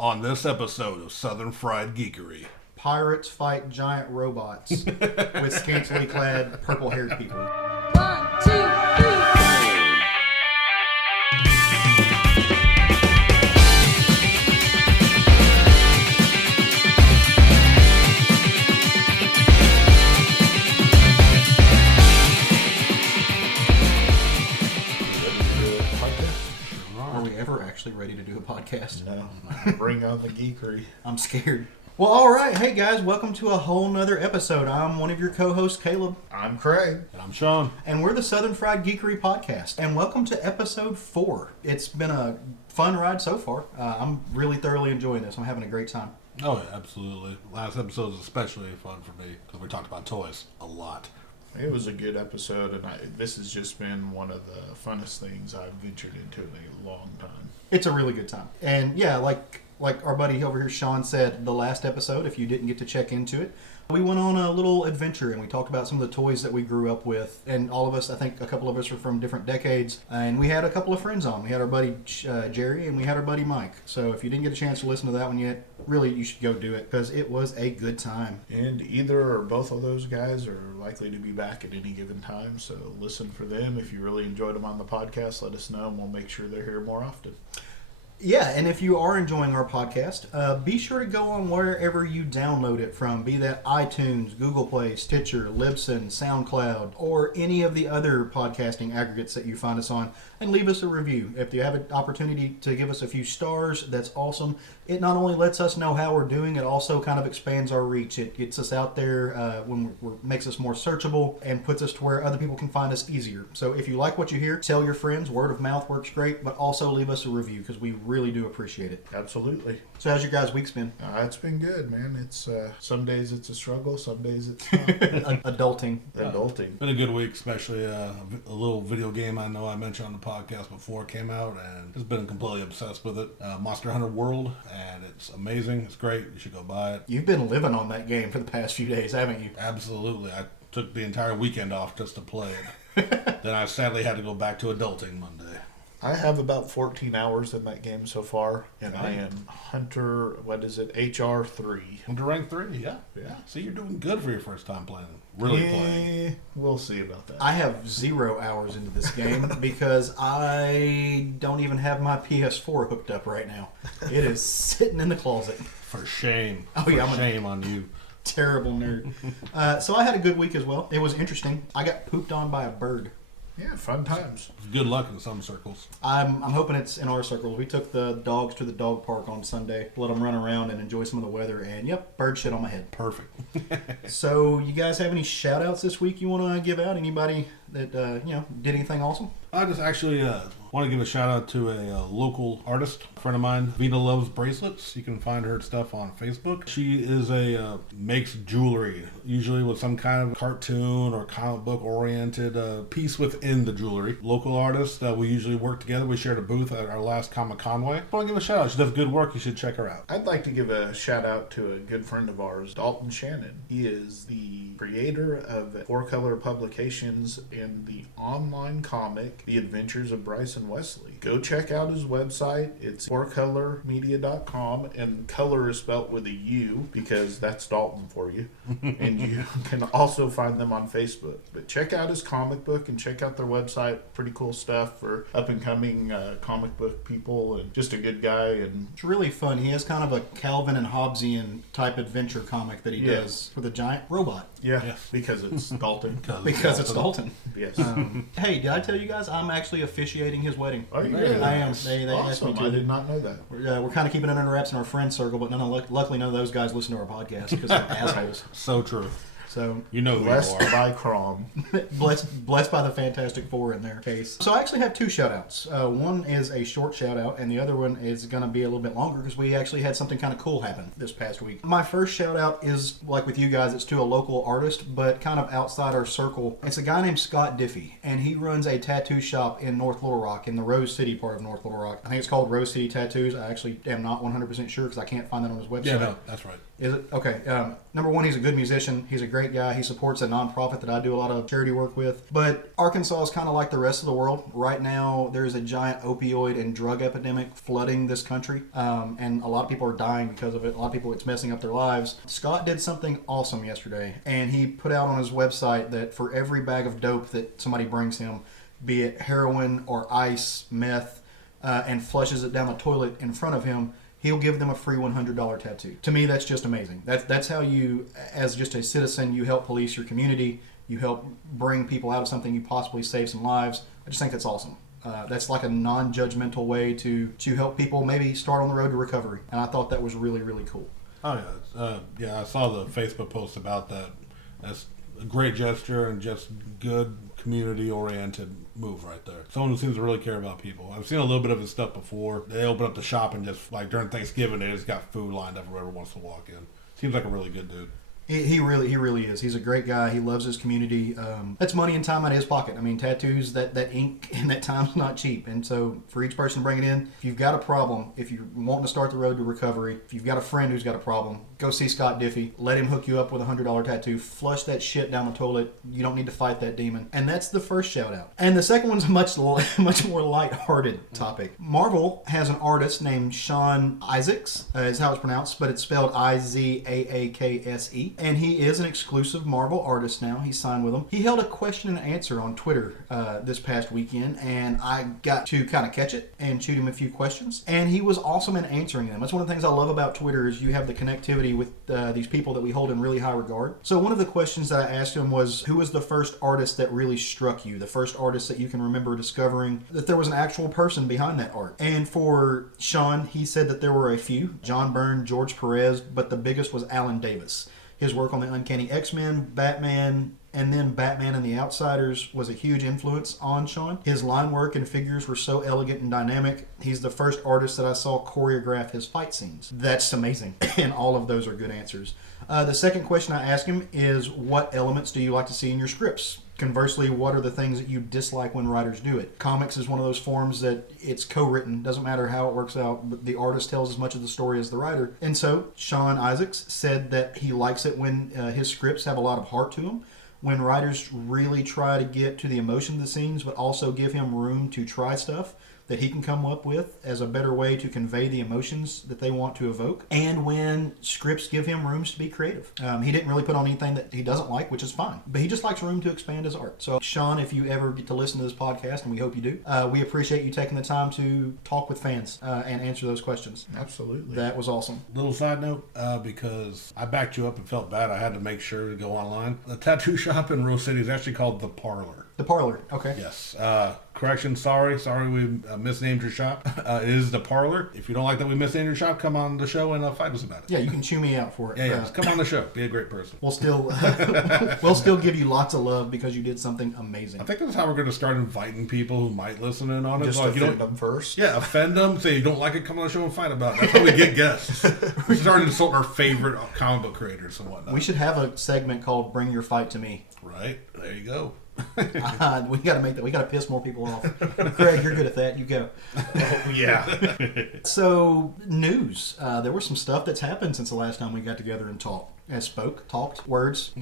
On this episode of Southern Fried Geekery, pirates fight giant robots with scantily clad purple-haired people. 1, 2, 3. Are we ever actually ready to do a podcast? No. Bring on the geekery. I'm scared. Well, all right. Hey, guys. Welcome to a whole nother episode. I'm one of your co-hosts, Caleb. I'm Craig. and I'm Sean. And we're the Southern Fried Geekery podcast. And welcome to episode 4. It's been a fun ride so far. I'm really thoroughly enjoying this. I'm having a great time. Oh, yeah, absolutely. Last episode was especially fun for me because we talked about toys a lot. It was a good episode, and this has just been one of the funnest things I've ventured into in a long time. It's a really good time. And yeah, like our buddy over here, Sean, said the last episode, if you didn't get to check into it, we went on a little adventure and we talked about some of the toys that we grew up with. And all of us, I think a couple of us are from different decades. And we had a couple of friends on. We had our buddy Jerry and we had our buddy Mike. So if you didn't get a chance to listen to that one yet, really you should go do it because it was a good time. And either or both of those guys are likely to be back at any given time. So listen for them. If you really enjoyed them on the podcast, let us know and we'll make sure they're here more often. Yeah, and if you are enjoying our podcast, be sure to go on wherever you download it from, be that iTunes, Google Play, Stitcher, Libsyn, SoundCloud, or any of the other podcasting aggregates that you find us on, and leave us a review. If you have an opportunity to give us a few stars, that's awesome. It not only lets us know how we're doing, it also kind of expands our reach. It gets us out there makes us more searchable and puts us to where other people can find us easier. So if you like what you hear, tell your friends. Word of mouth works great, but also leave us a review because we really do appreciate it. Absolutely. So how's your guys' week's been? It's been good, man. It's some days it's a struggle, some days it's not. Adulting. Adulting. Been a good week, especially a little video game I know I mentioned on the podcast before it came out, and just been completely obsessed with it. Monster Hunter World, and it's amazing. It's great. You should go buy it. You've been living on that game for the past few days, haven't you? Absolutely. I took the entire weekend off just to play it. Then I sadly had to go back to adulting Monday. I have about 14 hours in that game so far, and I am Hunter, HR 3. Went to rank 3, yeah. Yeah. See, you're doing good for your first time playing. Playing. We'll see about that. I have 0 hours into this game because I don't even have my PS4 hooked up right now. It is sitting in the closet. For shame. Oh, For yeah, shame on you. Terrible nerd. So I had a good week as well. It was interesting. I got pooped on by a bird. Yeah, fun times. Good luck in some circles. I'm hoping it's in our circles. We took the dogs to the dog park on Sunday, let them run around and enjoy some of the weather, and yep, bird shit on my head. Perfect. So you guys have any shout outs this week you want to give out? Anybody that did anything awesome? I just actually want to give a shout out to a local artist, a friend of mine, Vinaluv's Bracelets. You can find her stuff on Facebook. She is makes jewelry, usually with some kind of cartoon or comic book oriented piece within the jewelry. Local artist, we usually work together. We shared a booth at our last Comic Conway. I want to give a shout out. She does good work. You should check her out. I'd like to give a shout out to a good friend of ours, Dalton Shannon. He is the creator of 4-Color Publications and the online comic, The Adventures of Bryce and Wesley. Go check out his website. It's 4colormedia.com, and color is spelt with a U because that's Dalton for you. And you can also find them on Facebook. But check out his comic book and check out their website. Pretty cool stuff for up-and-coming comic book people, and just a good guy. And It's really fun. He has kind of a Calvin and Hobbesian type adventure comic that he Yeah. does for the giant robot. yeah, Yes. because it's Dalton. Because it's Dalton. Yes. Hey, did I tell you guys I'm actually officiating his wedding? Are you Very really? I am. They asked me Awesome. to. I did not know that. We're kind of keeping it under wraps in our friend circle, but luckily none of those guys listen to our podcast because they're assholes. So true. So You know who Blessed you are. by Crom. blessed by the Fantastic Four in their case. So I actually have 2 shout-outs. One is a short shout-out, and the other one is going to be a little bit longer because we actually had something kind of cool happen this past week. My first shout-out is, like with you guys, it's to a local artist, but kind of outside our circle. It's a guy named Scott Diffee, and he runs a tattoo shop in North Little Rock, in the Rose City part of North Little Rock. I think it's called Rose City Tattoos. I actually am not 100% sure because I can't find that on his website. Yeah, no, that's right. Is it? Okay. Number one, he's a good musician. He's a great great guy. He supports a nonprofit that I do a lot of charity work with. But Arkansas is kind of like the rest of the world. Right now, there's a giant opioid and drug epidemic flooding this country. And a lot of people are dying because of it. A lot of people, it's messing up their lives. Scott did something awesome yesterday. And he put out on his website that for every bag of dope that somebody brings him, be it heroin or ice, meth, and flushes it down the toilet in front of him, he'll give them a free $100 tattoo. To me, that's just amazing. That's how you, as just a citizen, you help police your community. You help bring people out of something. You possibly save some lives. I just think that's awesome. That's like a non-judgmental way to help people maybe start on the road to recovery. And I thought that was really, really cool. Oh, yeah. I saw the Facebook post about that. That's a great gesture and just good community-oriented move right there. Someone who seems to really care about people. I've seen a little bit of his stuff before. They open up the shop and just, like, during Thanksgiving, they just got food lined up for whoever wants to walk in. Seems like a really good dude. He really is. He's a great guy. He loves his community. That's money and time out of his pocket. I mean, tattoos, that ink and that time's not cheap. And so for each person to bring it in, if you've got a problem, if you're wanting to start the road to recovery, if you've got a friend who's got a problem, go see Scott Diffee. Let him hook you up with a $100 tattoo. Flush that shit down the toilet. You don't need to fight that demon. And that's the first shout out. And the second one's a much more lighthearted topic. Marvel has an artist named Sean Isaakse, is how it's pronounced, but it's spelled Izaakse. And he is an exclusive Marvel artist now. He's signed with them. He held a question and answer on Twitter this past weekend, and I got to kind of catch it and shoot him a few questions. And he was awesome in answering them. That's one of the things I love about Twitter is you have the connectivity with these people that we hold in really high regard. So one of the questions that I asked him was, who was the first artist that really struck you? The first artist that you can remember discovering that there was an actual person behind that art? And for Sean, he said that there were a few. John Byrne, George Perez, but the biggest was Alan Davis. His work on the Uncanny X-Men, Batman, and then Batman and the Outsiders was a huge influence on Sean. His line work and figures were so elegant and dynamic. He's the first artist that I saw choreograph his fight scenes. That's amazing. And all of those are good answers. The second question I asked him is, what elements do you like to see in your scripts? Conversely, what are the things that you dislike when writers do it? Comics is one of those forms that it's co-written. Doesn't matter how it works out, but the artist tells as much of the story as the writer. And so, Sean Isaakse said that he likes it when his scripts have a lot of heart to them, when writers really try to get to the emotion of the scenes, but also give him room to try stuff that he can come up with as a better way to convey the emotions that they want to evoke, and when scripts give him rooms to be creative. He didn't really put on anything that he doesn't like, which is fine, but he just likes room to expand his art. So Sean, if you ever get to listen to this podcast, and we hope you do, we appreciate you taking the time to talk with fans and answer those questions. Absolutely. That was awesome. Little side note, because I backed you up and felt bad, I had to make sure to go online. The tattoo shop in Rose City is actually called The Parlor. The Parlor, okay. Yes. Correction, sorry we misnamed your shop. It is The Parlor. If you don't like that we misnamed your shop, come on the show and fight us about it. Yeah, you can chew me out for it. Yeah, just come on the show. Be a great person. We'll still give you lots of love because you did something amazing. I think that's how we're going to start inviting people who might listen in on it. Just like, offend them first. Yeah, offend them. Say you don't like it, come on the show and fight about it. That's how we get guests. We're starting to insult our favorite comic book creators and whatnot. We should have a segment called "Bring Your Fight to Me." Right there, you go. We got to make that. We got to piss more people off. Craig, you're good at that. You go. Oh yeah. So news. There was some stuff that's happened since the last time we got together and talked. Words.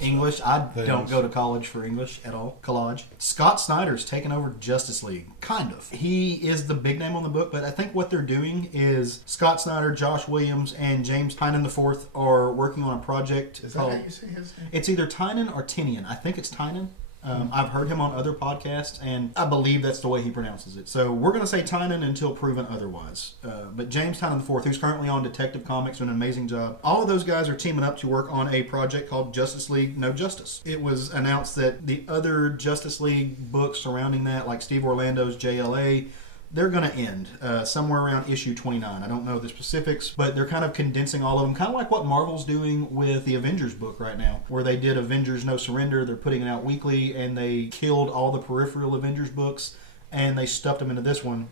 English. I don't go to college for English at all. Collage. Scott Snyder's taken over Justice League. Kind of. He is the big name on the book, but I think what they're doing is Scott Snyder, Josh Williams, and James Tynion IV are working on a project Is called... that how you say his name? It's either Tynion or Tinian. I think it's Tynion. I've heard him on other podcasts, and I believe that's the way he pronounces it. So we're going to say Tynion until proven otherwise. But James Tynion IV, who's currently on Detective Comics, doing an amazing job. All of those guys are teaming up to work on a project called Justice League No Justice. It was announced that the other Justice League books surrounding that, like Steve Orlando's JLA, they're going to end somewhere around issue 29. I don't know the specifics, but they're kind of condensing all of them, kind of like what Marvel's doing with the Avengers book right now, where they did Avengers No Surrender. They're putting it out weekly, and they killed all the peripheral Avengers books, and they stuffed them into this one,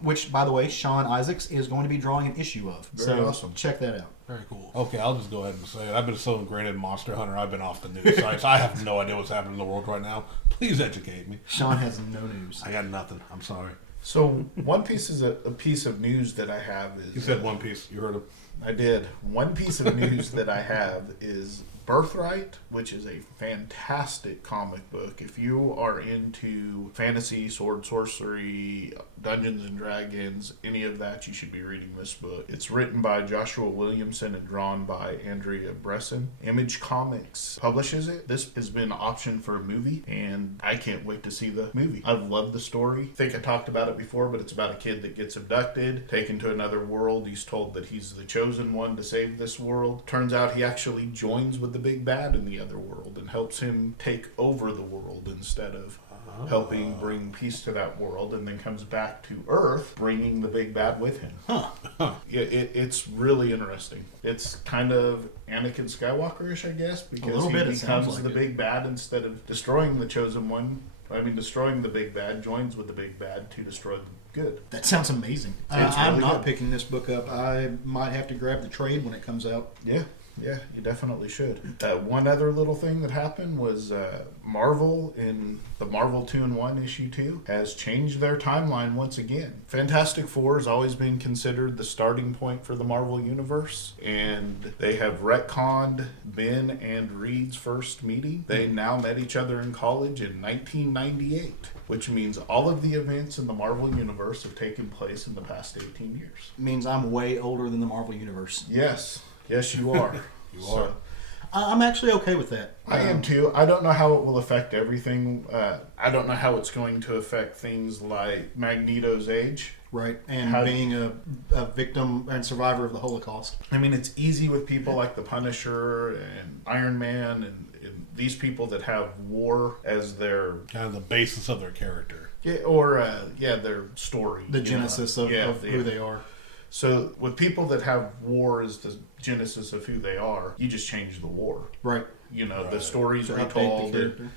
which, by the way, Sean Isaakse is going to be drawing an issue of. Very awesome. Check that out. Very cool. Okay, I'll just go ahead and say it. I've been so ingrained in Monster Hunter, I've been off the news sites. I have no idea what's happening in the world right now. Please educate me. Sean has no news. I got nothing. I'm sorry. So One Piece is a piece of news that I have. You said One Piece. You heard him. I did. One piece of news that I have is Birthright, which is a fantastic comic book. If you are into fantasy, sword, sorcery, Dungeons and Dragons, any of that, you should be reading this book. It's written by Joshua Williamson and drawn by Andrea Bresson. Image Comics publishes it. This has been optioned for a movie, and I can't wait to see the movie. I've loved the story. I think I talked about it before, but it's about a kid that gets abducted, taken to another world. He's told that he's the chosen one to save this world. Turns out he actually joins with the big bad in the other world and helps him take over the world instead of helping bring peace to that world, and then comes back to Earth bringing the big bad with him. Yeah, it's really interesting. It's kind of Anakin Skywalker-ish, I guess, because he becomes the big bad instead of destroying the chosen one. Destroying the big bad, joins with the big bad to destroy the good. That sounds amazing. It's I'm really not good. picking this book up. I might have to grab the trade when it comes out. Yeah, you definitely should. One other little thing that happened was Marvel, in the Marvel 2-in-1 issue 2, has changed their timeline once again. Fantastic Four has always been considered the starting point for the Marvel Universe, and they have retconned Ben and Reed's first meeting. They now met each other in college in 1998, which means all of the events in the Marvel Universe have taken place in the past 18 years. Means I'm way older than the Marvel Universe. Yes, you are. You are. I'm actually okay with that. I am too. I don't know how it will affect everything. I don't know how it's going to affect things like Magneto's age. Right, and being a victim and survivor of the Holocaust. It's easy with people like the Punisher and Iron Man and these people that have war as their Kind of the basis of their character. their story. The genesis of who they are. So with people that have war as the genesis of who they are, you just change the war. Right. The story's To update retold. the character.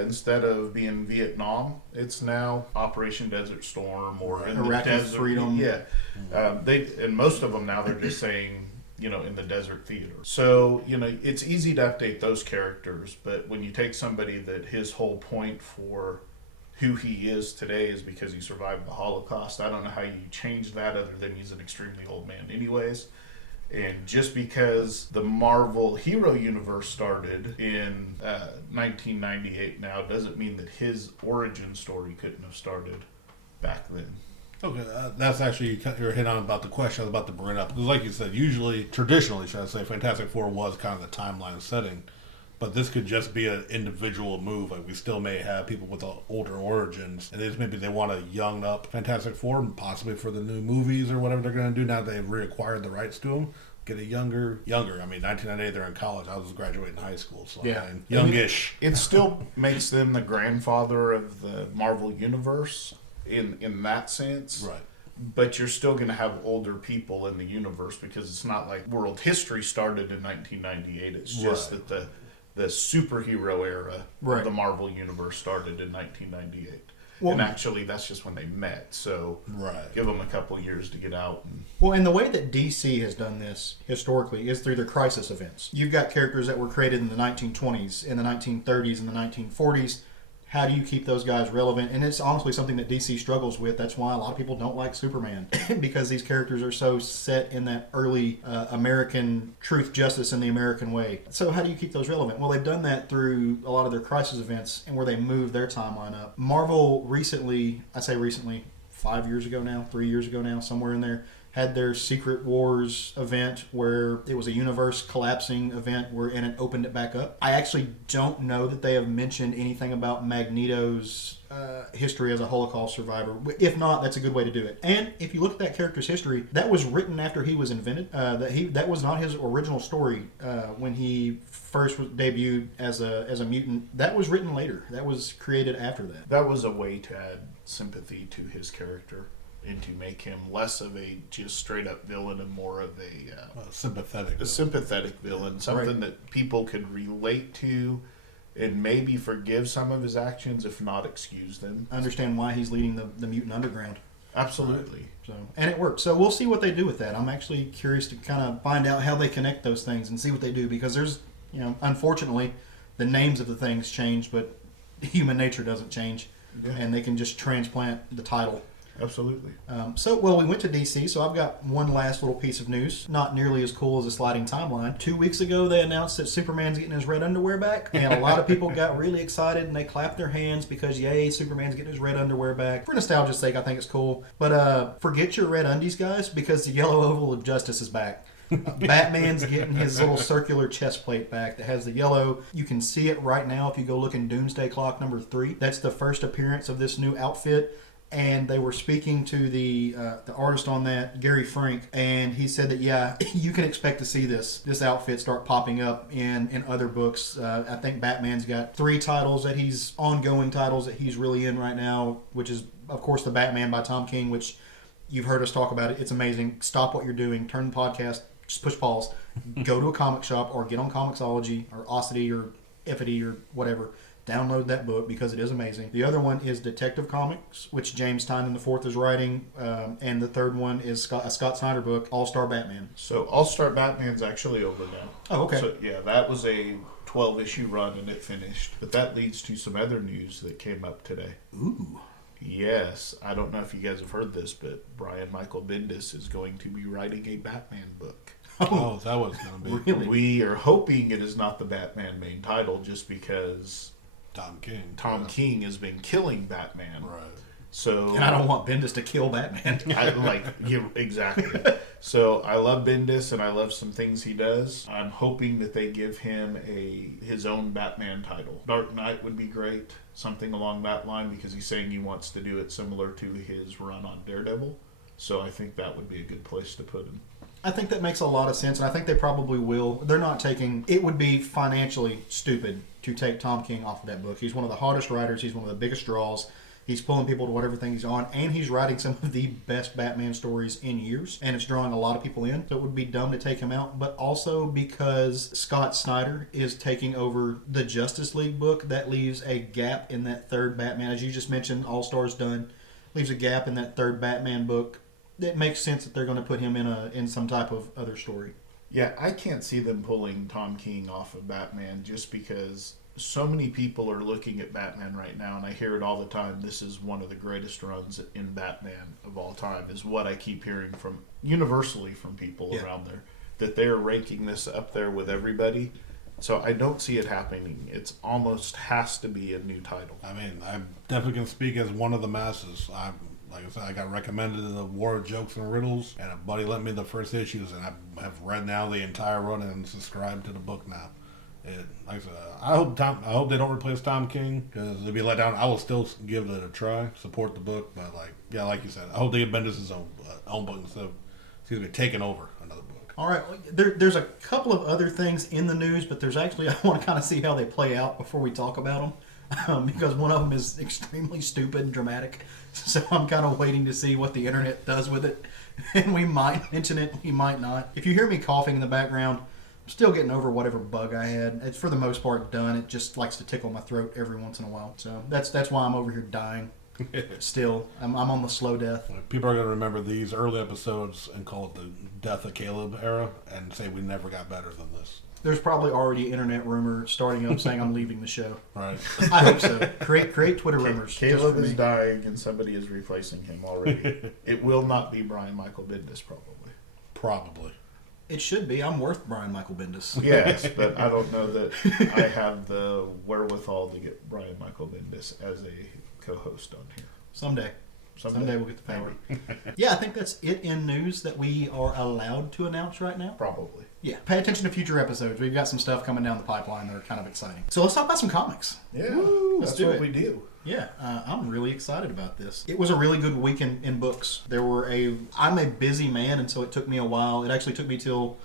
Instead of being Vietnam, it's now Operation Desert Storm or in Iraqi the desert. freedom. And most of them now they're just saying, in the desert theater. So, it's easy to update those characters, but when you take somebody that his whole point for who he is today is because he survived the Holocaust, I don't know how you change that other than he's an extremely old man anyways. And just because the Marvel hero universe started in 1998 now doesn't mean that his origin story couldn't have started back then. Okay, that's actually you're hitting on about the question I was about to bring up. Because like you said, traditionally, should I say, Fantastic Four was kind of the timeline setting. But this could just be an individual move. Like, we still may have people with older origins, and maybe they want to young up Fantastic Four, possibly for the new movies or whatever they're going to do now that they've reacquired the rights to them. Get a younger. 1998, they're in college. I was graduating high school, so youngish. It still makes them the grandfather of the Marvel Universe in that sense. Right. But you're still going to have older people in the universe because it's not like world history started in 1998. It's just that the superhero era of the Marvel Universe started in 1998. Well, and actually, that's just when they met. So give them a couple years to get out. And the way that DC has done this historically is through their crisis events. You've got characters that were created in the 1920s, in the 1930s, and the 1940s. How do you keep those guys relevant? And it's honestly something that DC struggles with. That's why a lot of people don't like Superman, because these characters are so set in that early American truth, justice, and the American way. So how do you keep those relevant? Well, they've done that through a lot of their crisis events and where they move their timeline up. Marvel recently, 5 years ago now, 3 years ago now, somewhere in there, had their Secret Wars event where it was a universe collapsing event and it opened it back up. I actually don't know that they have mentioned anything about Magneto's history as a Holocaust survivor. If not, that's a good way to do it. And if you look at that character's history, that was written after he was invented. That was not his original story when he first debuted as a mutant. That was written later. That was created after that. That was a way to add sympathy to his character and to make him less of a just straight up villain and more of a sympathetic villain, something that people could relate to and maybe forgive some of his actions, if not excuse them. Understand why he's leading the mutant underground. Absolutely. And it worked. So we'll see what they do with that. I'm actually curious to kind of find out how they connect those things and see what they do, because there's, unfortunately, the names of the things change, but human nature doesn't change, and they can just transplant the title. Absolutely. Well, we went to DC, so I've got one last little piece of news. Not nearly as cool as a sliding timeline. 2 weeks ago, they announced that Superman's getting his red underwear back, and a lot of people got really excited, and they clapped their hands because, yay, Superman's getting his red underwear back. For nostalgia's sake, I think it's cool. But forget your red undies, guys, because the yellow oval of justice is back. Batman's getting his little circular chest plate back that has the yellow. You can see it right now if you go look in Doomsday Clock number 3. That's the first appearance of this new outfit. And they were speaking to the artist on that, Gary Frank, and he said that, yeah, you can expect to see this outfit start popping up in other books. I think Batman's got 3 titles that he's ongoing titles that he's really in right now, which is, of course, The Batman by Tom King, which you've heard us talk about it. It's amazing. Stop what you're doing. Turn the podcast. Just push pause. Go to a comic shop or get on Comixology or Ossity or Iffity or whatever. Download that book because it is amazing. The other one is Detective Comics, which James Tynion IV is writing, and the third one is a Scott Snyder book, All-Star Batman. So All-Star Batman's actually over now. Oh, okay. So yeah, that was a 12-issue run and it finished. But that leads to some other news that came up today. Ooh. Yes, I don't know if you guys have heard this, but Brian Michael Bendis is going to be writing a Batman book. Oh, that was going to be. Really? We are hoping it is not the Batman main title just because Tom King has been killing Batman. Right. So, And I don't want Bendis to kill Batman. Exactly. So I love Bendis and I love some things he does. I'm hoping that they give him his own Batman title. Dark Knight would be great, something along that line, because he's saying he wants to do it similar to his run on Daredevil. So I think that would be a good place to put him. I think that makes a lot of sense, and I think they probably will. They're not taking... It would be financially stupid to take Tom King off of that book. He's one of the hottest writers. He's one of the biggest draws. He's pulling people to whatever thing he's on, and he's writing some of the best Batman stories in years, and it's drawing a lot of people in, so it would be dumb to take him out. But also because Scott Snyder is taking over the Justice League book, that leaves a gap in that third Batman. As you just mentioned, All-Star's done. Leaves a gap in that third Batman book. It makes sense that they're going to put him in some type of other story. Yeah, I can't see them pulling Tom King off of Batman just because so many people are looking at Batman right now, and I hear it all the time. This is one of the greatest runs in Batman of all time, is what I keep hearing from universally from people around there, that they're ranking this up there with everybody. So I don't see it happening. It's almost has to be a new title. I mean, I definitely can speak as one of the masses. Like I said, I got recommended the War of Jokes and Riddles, and a buddy lent me the first issues, and I have read now the entire run and subscribed to the book now. Like I said, I hope they don't replace Tom King, because they'd be let down. I will still give it a try, support the book, but like you said, I hope they give Bendis his own book instead of taking over another book. All right, there's a couple of other things in the news, but there's actually, I want to kind of see how they play out before we talk about them. Because one of them is extremely stupid and dramatic. So I'm kind of waiting to see what the internet does with it. And we might mention it, we might not. If you hear me coughing in the background, I'm still getting over whatever bug I had. It's for the most part done. It just likes to tickle my throat every once in a while. So that's why I'm over here dying. Still, I'm on the slow death. People are going to remember these early episodes and call it the Death of Caleb era and say we never got better than this. There's probably already internet rumor starting up saying I'm leaving the show. Right. I hope so. Create Twitter rumors. Caleb is dying and somebody is replacing him already. It will not be Brian Michael Bendis, probably. Probably. It should be. I'm worth Brian Michael Bendis. Yes, but I don't know that I have the wherewithal to get Brian Michael Bendis as a co-host on here. Someday we'll get the power. Yeah, I think that's it in news that we are allowed to announce right now. Probably. Yeah, pay attention to future episodes. We've got some stuff coming down the pipeline that are kind of exciting. So let's talk about some comics. Yeah, let's that's do what it. we do. Yeah, I'm really excited about this. It was a really good week in books. I'm a busy man, and so it took me a while. It actually took me till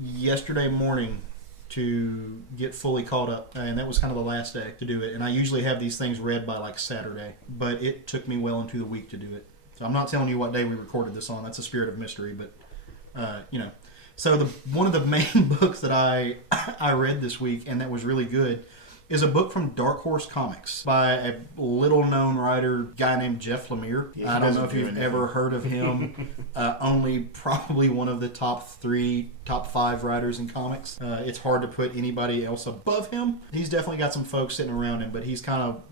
yesterday morning to get fully caught up, and that was kind of the last day to do it. And I usually have these things read by like Saturday, but it took me well into the week to do it. So I'm not telling you what day we recorded this on. That's a spirit of mystery, but So one of the main books that I read this week, and that was really good, is a book from Dark Horse Comics by a little-known writer, guy named Jeff Lemire. Yeah, I don't know if you've ever heard of him. Only probably one of the top 5 writers in comics. It's hard to put anybody else above him. He's definitely got some folks sitting around him, but he's kind of,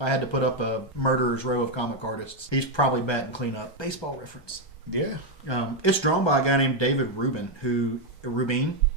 If I had to put up a murderer's row of comic artists, he's probably batting cleanup. Baseball reference. Yeah. It's drawn by a guy named David Rubin,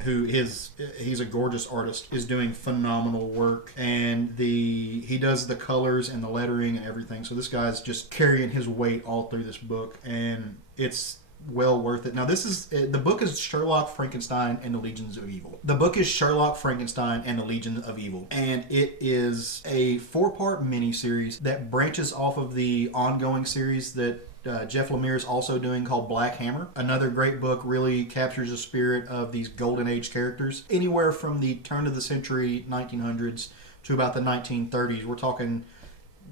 he's a gorgeous artist, is doing phenomenal work, and he does the colors and the lettering and everything. So this guy's just carrying his weight all through this book, and it's well worth it. Now the book is Sherlock, Frankenstein, and the Legions of Evil. The book is Sherlock, Frankenstein, and the Legions of Evil, and it is a 4-part miniseries that branches off of the ongoing series that Jeff Lemire is also doing, called Black Hammer. Another great book, really captures the spirit of these golden age characters. Anywhere from the turn of the century, 1900s, to about the 1930s. We're talking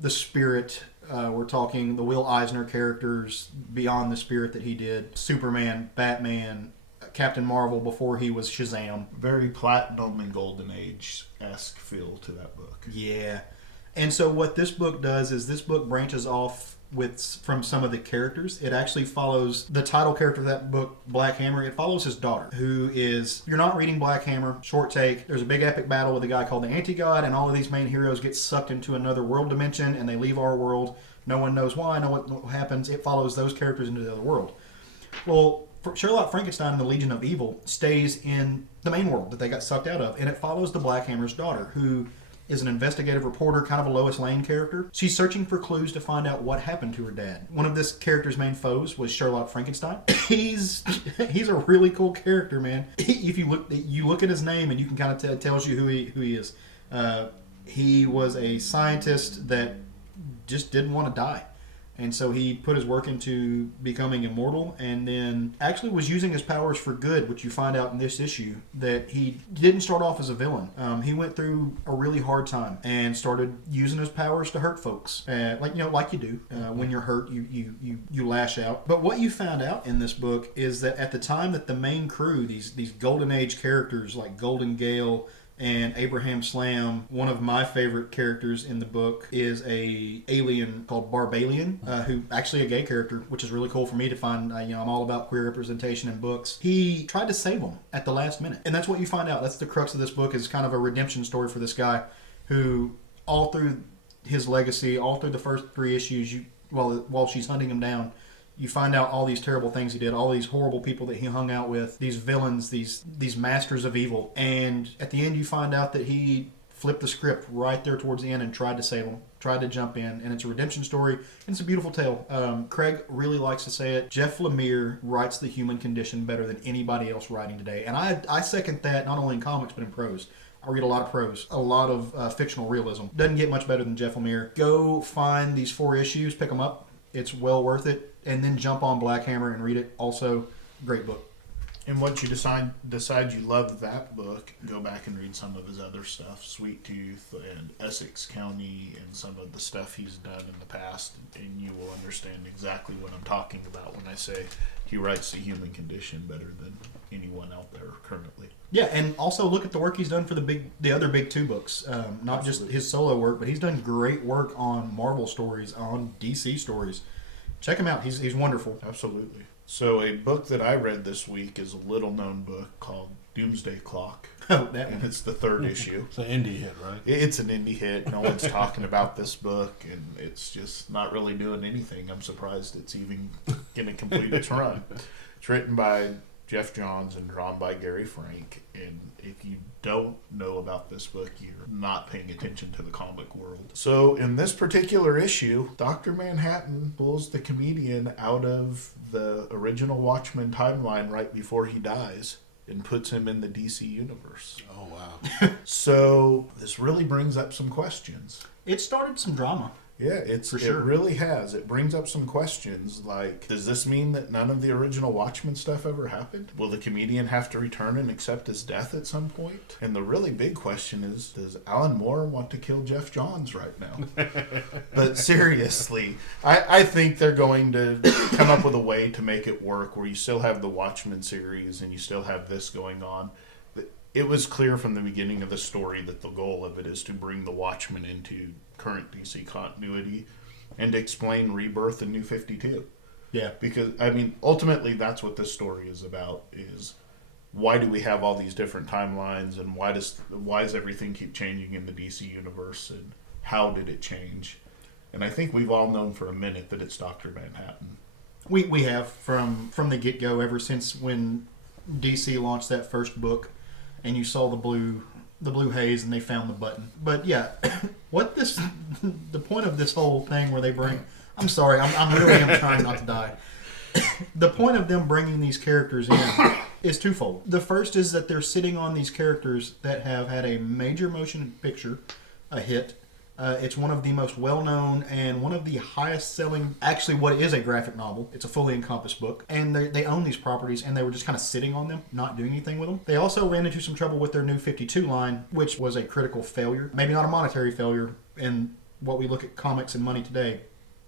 the spirit, we're talking the Will Eisner characters beyond the spirit that he did. Superman, Batman, Captain Marvel before he was Shazam. Very Platinum and Golden Age-esque feel to that book. Yeah. And so what this book does is this book branches off from some of the characters. It actually follows the title character of that book, Black Hammer. It follows his daughter, who is, you're not reading Black Hammer, short take. There's a big epic battle with a guy called the Anti-God, and all of these main heroes get sucked into another world dimension, and they leave our world. No one knows why, no what happens. It follows those characters into the other world. Well, Sherlock, Frankenstein, and the Legion of Evil stays in the main world that they got sucked out of, and it follows the Black Hammer's daughter, who is an investigative reporter, kind of a Lois Lane character. She's searching for clues to find out what happened to her dad. One of this character's main foes was Sherlock Frankenstein. He's a really cool character, man. If you look at his name and you can kind of tells you who he is. He was a scientist that just didn't want to die. And so he put his work into becoming immortal, and then actually was using his powers for good, which you find out in this issue, that he didn't start off as a villain. He went through a really hard time and started using his powers to hurt folks. Like you do. When you're hurt, you lash out. But what you found out in this book is that at the time that the main crew, these Golden Age characters like Golden Gale and Abraham Slam, one of my favorite characters in the book is a alien called Barbalian, who actually a gay character, which is really cool for me to find. I'm all about queer representation in books. He tried to save them at the last minute, and that's what you find out. That's the crux of this book, is kind of a redemption story for this guy, who all through his legacy, all through the first 3 issues, while she's hunting him down, you find out all these terrible things he did, all these horrible people that he hung out with, these villains, these masters of evil. And at the end, you find out that he flipped the script right there towards the end and tried to save them, tried to jump in. And it's a redemption story, and it's a beautiful tale. Craig really likes to say it. Jeff Lemire writes the human condition better than anybody else writing today. And I second that, not only in comics, but in prose. I read a lot of prose, a lot of fictional realism. Doesn't get much better than Jeff Lemire. Go find these 4 issues, pick them up. It's well worth it. And then jump on Black Hammer and read it. Also, great book. And once you decide you love that book, go back and read some of his other stuff, Sweet Tooth and Essex County, and some of the stuff he's done in the past, and you will understand exactly what I'm talking about when I say he writes the human condition better than anyone out there currently. Yeah, and also look at the work he's done for the other big 2 books. Not just his solo work, but he's done great work on Marvel stories, on DC stories. Check him out. He's wonderful. Absolutely. So a book that I read this week is a little-known book called Doomsday Clock. Oh, that And one. it's the 3rd issue. It's an indie hit, right? It's an indie hit. No one's talking about this book, and it's just not really doing anything. I'm surprised it's even going to complete its run. It's written by Jeff Johns and drawn by Gary Frank. And if you don't know about this book, you're not paying attention to the comic world. So in this particular issue, Dr. Manhattan pulls the comedian out of the original Watchmen timeline right before he dies and puts him in the DC universe. Oh, wow. So this really brings up some questions. It started some drama. Yeah, it really has. It brings up some questions like, does this mean that none of the original Watchmen stuff ever happened? Will the comedian have to return and accept his death at some point? And the really big question is, does Alan Moore want to kill Jeff Johns right now? But seriously, I think they're going to come up with a way to make it work where you still have the Watchmen series and you still have this going on. It was clear from the beginning of the story that the goal of it is to bring the Watchmen into current DC continuity and explain Rebirth and New 52. Yeah. Because, I mean, ultimately that's what this story is about, is why do we have all these different timelines, and why does everything keep changing in the DC universe, and how did it change? And I think we've all known for a minute that it's Dr. Manhattan. We have from the get-go, ever since when DC launched that first book and you saw the blue haze and they found the button. But yeah, the point of this whole thing where they bring, I'm sorry, I'm really am trying not to die. The point of them bringing these characters in is twofold. The first is that they're sitting on these characters that have had a major motion picture, a hit. It's one of the most well-known and one of the highest-selling, actually what is a graphic novel. It's a fully encompassed book. And they own these properties, and they were just kind of sitting on them, not doing anything with them. They also ran into some trouble with their new 52 line, which was a critical failure. Maybe not a monetary failure in what we look at comics and money today,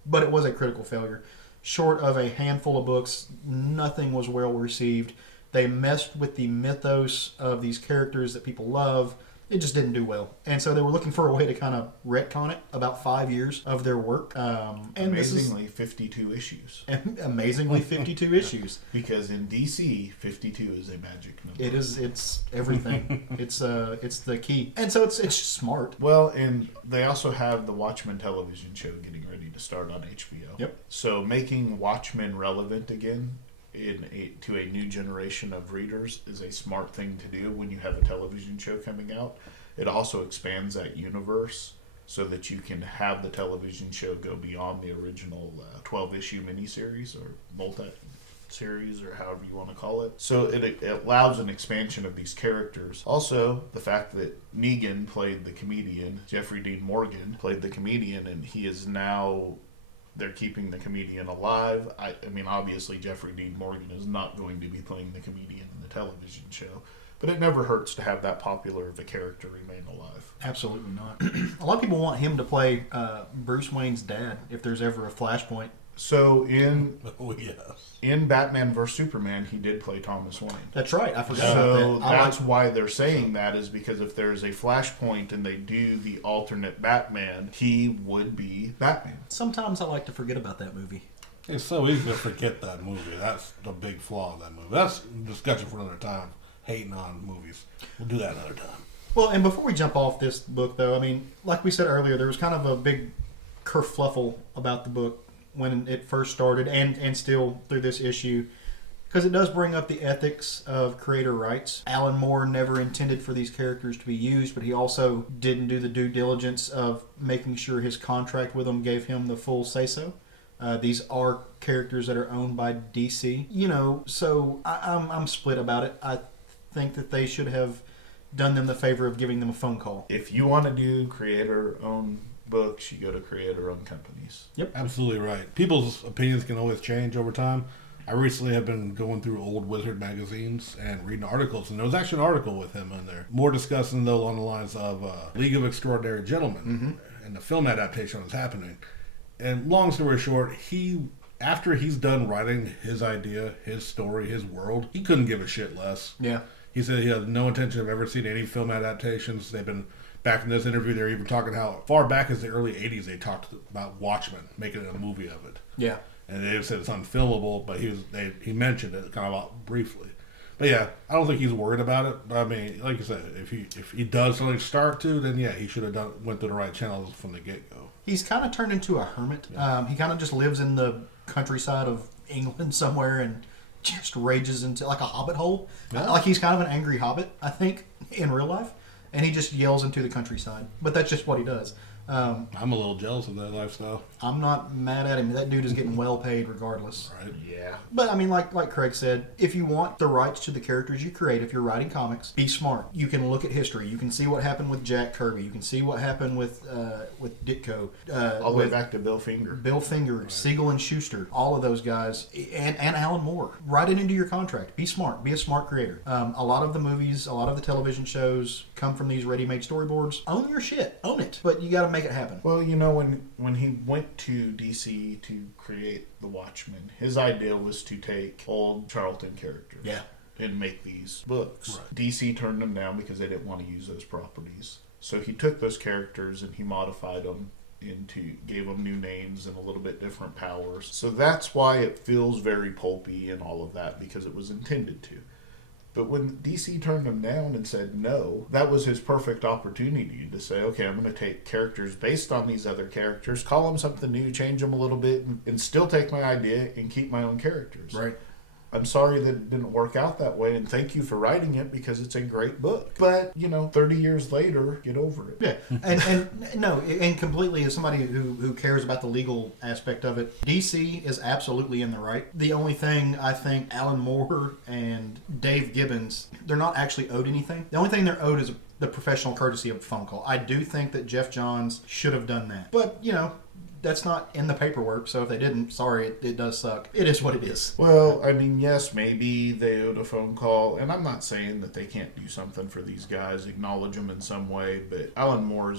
but it was a critical failure. Short of a handful of books, nothing was well received. They messed with the mythos of these characters that people love. It just didn't do well. And so they were looking for a way to kind of retcon it, about 5 years of their work. And amazingly, 52 issues. Amazingly, 52 issues. Because in DC, 52 is a magic number. It is. It's everything. It's the key. And so it's just smart. Well, and they also have the Watchmen television show getting ready to start on HBO. Yep. So making Watchmen relevant again to a new generation of readers is a smart thing to do when you have a television show coming out. It also expands that universe so that you can have the television show go beyond the original 12-issue miniseries or multi-series or however you want to call it. So it allows an expansion of these characters. Also, the fact that Negan played the comedian, Jeffrey Dean Morgan played the comedian, and he is now... They're keeping the comedian alive. I mean, obviously, Jeffrey Dean Morgan is not going to be playing the comedian in the television show, but it never hurts to have that popular of a character remain alive. Absolutely not. A lot of people want him to play Bruce Wayne's dad if there's ever a Flashpoint. So in yes. in Batman vs Superman, he did play Thomas Wayne. That's right. I forgot So about that. that's why they're saying that, is because if there's a Flashpoint and they do the alternate Batman, he would be Batman. Sometimes I like to forget about that movie. It's so easy to forget that movie. That's the big flaw of that movie. That's a discussion for another time. Hating on movies. We'll do that another time. Well, and before we jump off this book, though, I mean, like we said earlier, there was kind of a big kerfluffle about the book when it first started and still through this issue, because it does bring up the ethics of creator rights. Alan Moore never intended for these characters to be used, but he also didn't do the due diligence of making sure his contract with them gave him the full say-so. These are characters that are owned by DC. You know, so I'm split about it. I think that they should have done them the favor of giving them a phone call. If you want to do creator-owned books, you go to creator-owned companies. Yep. Absolutely right. People's opinions can always change over time. I recently have been going through old Wizard magazines and reading articles, and there was actually an article with him in there. More discussing, though, along the lines of League of Extraordinary Gentlemen and the film adaptation that was happening. And long story short, after he's done writing his idea, his story, his world, he couldn't give a shit less. Yeah. He said he had no intention of ever seeing any film adaptations. They've been... Back in this interview, they're even talking how far back as the early 80s they talked about Watchmen, making a movie of it. Yeah. And they said it's unfilmable, but he mentioned it kind of briefly. But yeah, I don't think he's worried about it. But I mean, like you said, if he does something start to, then yeah, he should have went through the right channels from the get-go. He's kind of turned into a hermit. Yeah. He kind of just lives in the countryside of England somewhere and just rages into like a hobbit hole. Yeah. Like he's kind of an angry hobbit, I think, in real life. And he just yells into the countryside. But that's just what he does. I'm a little jealous of that lifestyle. I'm not mad at him. That dude is getting well paid regardless. Right. Yeah. But I mean, like Craig said, if you want the rights to the characters you create, if you're writing comics, be smart. You can look at history. You can see what happened with Jack Kirby. You can see what happened with Ditko. All the way back to Bill Finger. Bill Finger, Siegel and Schuster, all of those guys, and Alan Moore. Write it into your contract. Be smart. Be a smart creator. A lot of the movies, a lot of the television shows come from these ready-made storyboards. Own your shit. Own it. But you got to make it happen. Well, you know, when he went to DC to create the Watchmen, his idea was to take old Charlton characters. Yeah. And make these books. Right. DC turned them down because they didn't want to use those properties. So he took those characters and he modified them gave them new names and a little bit different powers. So that's why it feels very pulpy and all of that, because it was intended to. But when DC turned him down and said no, that was his perfect opportunity to say, okay, I'm going to take characters based on these other characters, call them something new, change them a little bit, and still take my idea and keep my own characters. Right. I'm sorry that it didn't work out that way, and thank you for writing it because it's a great book. But, 30 years later, get over it. Yeah, and completely as somebody who cares about the legal aspect of it, DC is absolutely in the right. The only thing I think Alan Moore and Dave Gibbons, they're not actually owed anything. The only thing they're owed is the professional courtesy of a phone call. I do think that Jeff Johns should have done that. But, that's not in the paperwork, so if they didn't, sorry, it does suck. It is what it is. Well, I mean, yes, maybe they owed a phone call, and I'm not saying that they can't do something for these guys, acknowledge them in some way, but Alan Moore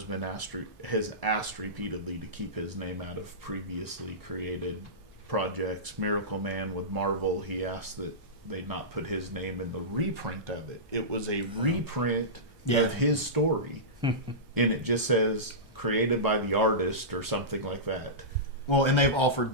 has asked repeatedly to keep his name out of previously created projects. Miracle Man with Marvel, he asked that they not put his name in the reprint of it. It was a reprint of his story, and it just says created by the artist or something like that. Well, and they've offered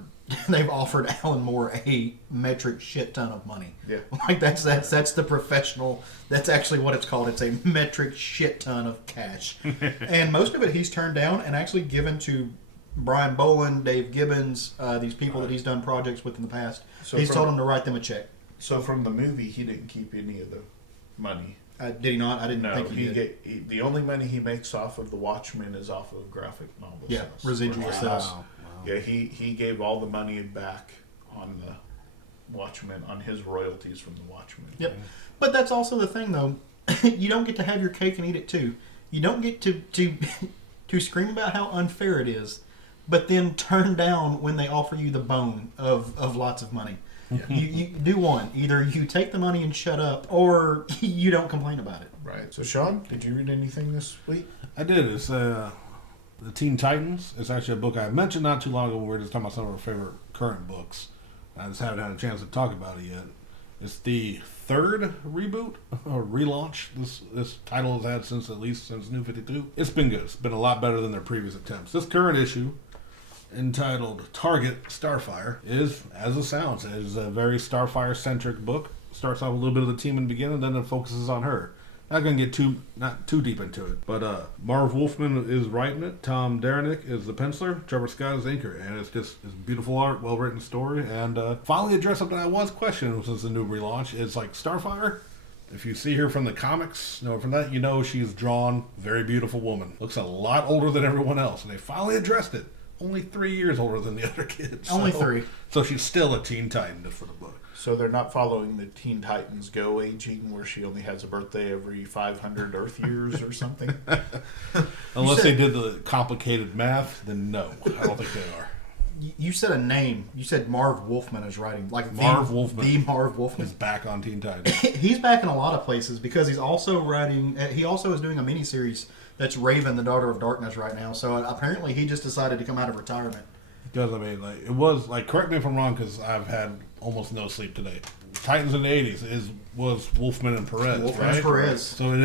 Alan Moore a metric shit ton of money. Yeah. Like that's the professional. That's actually what it's called. It's a metric shit ton of cash, and most of it he's turned down and actually given to Brian Boland, Dave Gibbons, these people that he's done projects with in the past. So he's told them to write them a check. So from the movie, he didn't keep any of the money. Did he not? I didn't think he did. The only money he makes off of the Watchmen is off of graphic novel Yeah, sales. residual sales. Wow. Yeah, he gave all the money back on the Watchmen, on his royalties from the Watchmen. Yep. But that's also the thing, though. You don't get to have your cake and eat it too. You don't get to scream about how unfair it is, but then turn down when they offer you the bone of lots of money. You do one. Either you take the money and shut up, or you don't complain about it. Right. So, Sean, did you read anything this week? I did. It's the Teen Titans. It's actually a book I mentioned not too long ago when we were just talking about some of our favorite current books. I just haven't had a chance to talk about it yet. It's the third reboot or relaunch this title has had since New 52. It's been good. It's been a lot better than their previous attempts. This current issue, entitled Target Starfire, is, as it sounds, it is a very Starfire-centric book. Starts off with a little bit of the team in the beginning, then it focuses on her. Not going to get not too deep into it, but Marv Wolfman is writing it. Tom Derenick is the penciler. Trevor Scott is the inker, and it's beautiful art, well-written story, and finally addressed something I was questioning since the new relaunch. It's like Starfire. If you see her from the comics, from that, she's drawn, very beautiful woman. Looks a lot older than everyone else, and they finally addressed it. Only 3 years older than the other kids. Only 3. So she's still a Teen Titan for the book. So they're not following the Teen Titans Go aging, where she only has a birthday every 500 Earth years or something? Unless they did the complicated math, then no. I don't think they are. You said a name. You said Marv Wolfman is writing. Marv Wolfman. The Marv Wolfman. Is back on Teen Titans. He's back in a lot of places because he's also writing... He also is doing a miniseries that's Raven, the Daughter of Darkness right now. So apparently he just decided to come out of retirement. Because, it was, correct me if I'm wrong, because I've had almost no sleep today. Titans in the 80s was Wolfman and Perez, Wolfman right? and Perez. So it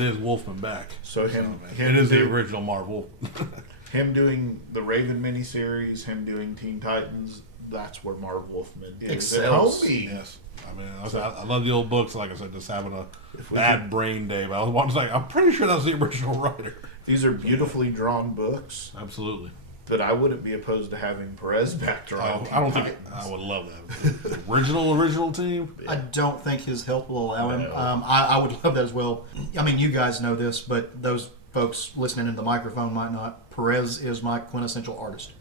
is Wolfman back. So him it is the original Marv Wolfman. Him doing the Raven miniseries, him doing Teen Titans, that's where Marv Wolfman is. Excels. Yes. I love the old books. Like I said, just having a bad brain day. But I was I'm pretty sure that's the original writer. These are beautifully drawn books. Absolutely. That I wouldn't be opposed to having Perez back drawn. I don't think I would love that. The original team. I don't think his health will allow him. No. I would love that as well. I mean, you guys know this, but those folks listening into the microphone might not. Perez is my quintessential artist.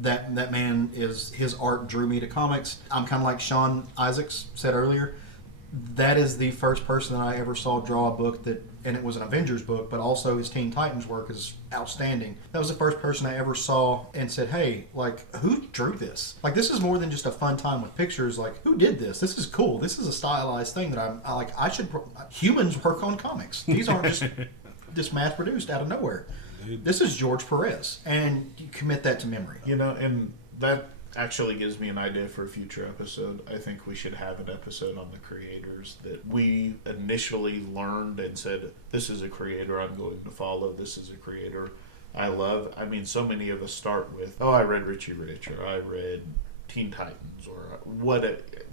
That man his art drew me to comics. I'm kind of like Sean Isaakse said earlier. That is the first person that I ever saw draw a book and it was an Avengers book, but also his Teen Titans work is outstanding. That was the first person I ever saw and said, hey, who drew this? This is more than just a fun time with pictures. Who did this? This is cool. This is a stylized thing that humans work on comics. These aren't just mass produced out of nowhere. This is George Perez, and you commit that to memory. And that actually gives me an idea for a future episode. I think we should have an episode on the creators that we initially learned and said, this is a creator I'm going to follow, this is a creator I love. I mean, so many of us start with, I read Richie Rich, or I read Teen Titans, or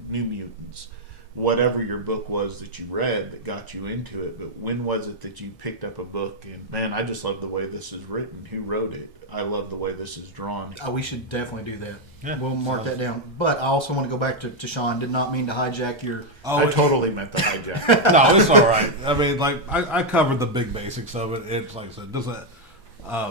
New Mutants. whatever your book was that you read that got you into it, but when was it that you picked up a book and, man, I just love the way this is written. Who wrote it? I love the way this is drawn. We should definitely do that. Yeah, We'll mark that down. But I also want to go back to Sean. Did not mean to hijack your... I totally meant the hijack. No, it's all right. I mean, like, I covered the big basics of it. It's, like I said, this is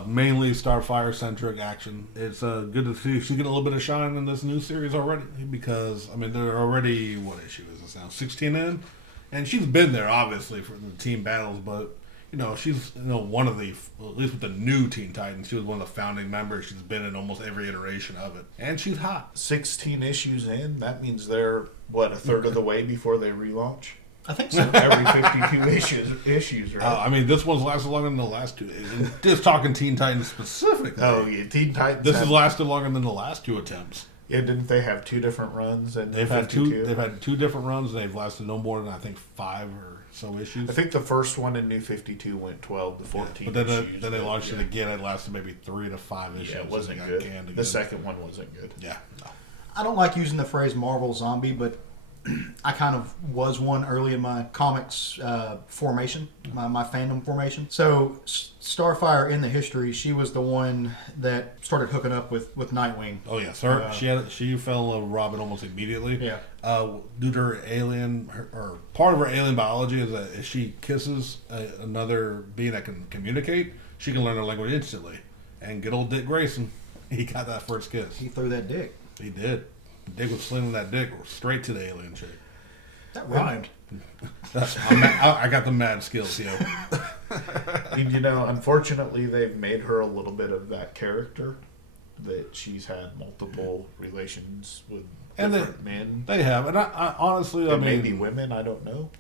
mainly Starfire-centric action. It's good to see she get a little bit of shine in this new series already, because, I mean, they're already, what issue is this now, 16 in? And she's been there, obviously, for the team battles, but, you know, she's, you know, one of the, at least with the new Teen Titans, she was one of the founding members. She's been in almost every iteration of it. And she's hot. 16 issues in, that means they're, what, a third of the way before they relaunch? I think so. Every 52 issues, right? I mean, this one's lasted longer than the last two. And just talking Teen Titans specifically. Oh, yeah, Teen Titans. This has lasted longer than the last two attempts. Yeah, didn't they have two different runs? And They've had two different runs. And they've lasted no more than, I think, 5 or so issues. I think the first one in New 52 went 12 to 14 But issues. then they launched it again. It lasted maybe 3 to 5 issues. Yeah, it wasn't and good. canned The again. second one wasn't good. Yeah. No. I don't like using the phrase Marvel Zombie, but I kind of was one early in my comics formation, my fandom formation. So Starfire in the history, she was the one that started hooking up with Nightwing. Oh yeah, sir. She fell in love with Robin almost immediately. Yeah. Due to her alien, or part of her alien biology is that if she kisses another being that can communicate, she can learn their language instantly. And good old Dick Grayson, he got that first kiss. He threw that dick. He did. Dick was slinging that dick straight to the alien chick. That rhymed. I got the mad skills, yo. And, you know, unfortunately, they've made her a little bit of that character, that she's had multiple relations with different men. They have, and I honestly, And I mean, maybe women, I don't know.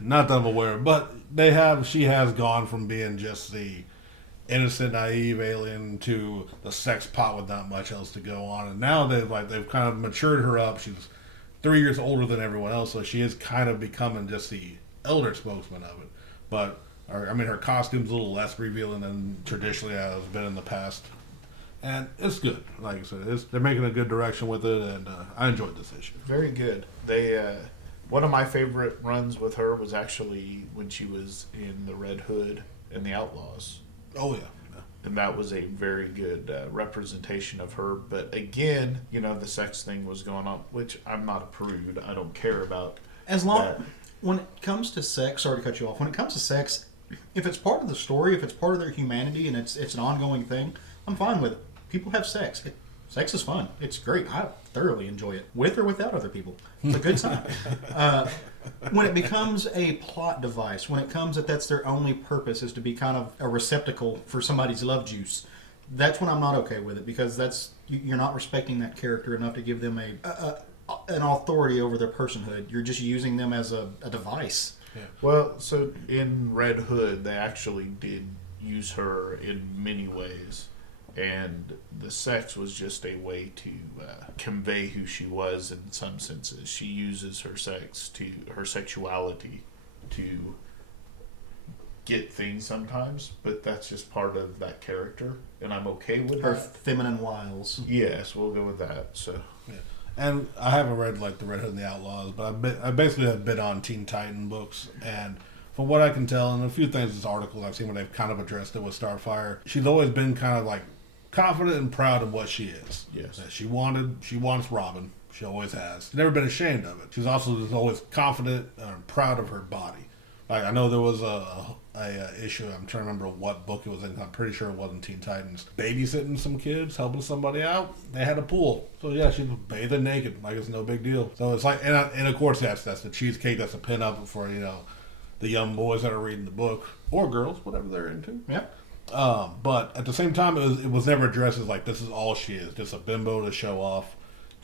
not that I'm aware, but they have. She has gone from being just the innocent, naive alien to the sex pot with not much else to go on, and now they've kind of matured her up. She's 3 years older than everyone else, so she is kind of becoming just the elder spokesman of it. But her costume's a little less revealing than traditionally has been in the past, and it's good. Like I said, they're making a good direction with it, and I enjoyed this issue. Very good. They one of my favorite runs with her was actually when she was in the Red Hood and the Outlaws. Oh yeah. And that was a very good representation of her. But again, you know, the sex thing was going on, which I'm not a prude. I don't care about As long that. when it comes to sex, sorry to cut you off. When it comes to sex, if it's part of the story, if it's part of their humanity, and it's an ongoing thing, I'm fine with it. People have sex. Sex is fun. It's great. I thoroughly enjoy it, with or without other people. It's a good time. When it becomes a plot device, when it comes that that's their only purpose is to be kind of a receptacle for somebody's love juice, that's when I'm not okay with it, because you're not respecting that character enough to give them an authority over their personhood. You're just using them as a device. Yeah. Well, so in Red Hood, they actually did use her in many ways. And the sex was just a way to convey who she was in some senses. She uses her sexuality to get things sometimes, but that's just part of that character, and I'm okay with Her that. feminine wiles. Yes, we'll go with that. So, Yeah. And I haven't read like the Red Hood and the Outlaws, but I basically have been on Teen Titan books, and from what I can tell, and a few things in this article I've seen where they've kind of addressed it with Starfire, she's always been kind of like confident and proud of what she is. Yes. That she wants Robin. She always has. She's never been ashamed of it. She's also just always confident and proud of her body. Like, I know there was a issue, I'm trying to remember what book it was in, I'm pretty sure it wasn't Teen Titans, babysitting some kids, helping somebody out. They had a pool. So yeah, she was bathing naked, like it's no big deal. So it's like, and of course that's the cheesecake, that's a pin up for, you know, the young boys that are reading the book, or girls, whatever they're into. Yep. But at the same time, it was never addressed as like, this is all she is, just a bimbo to show off.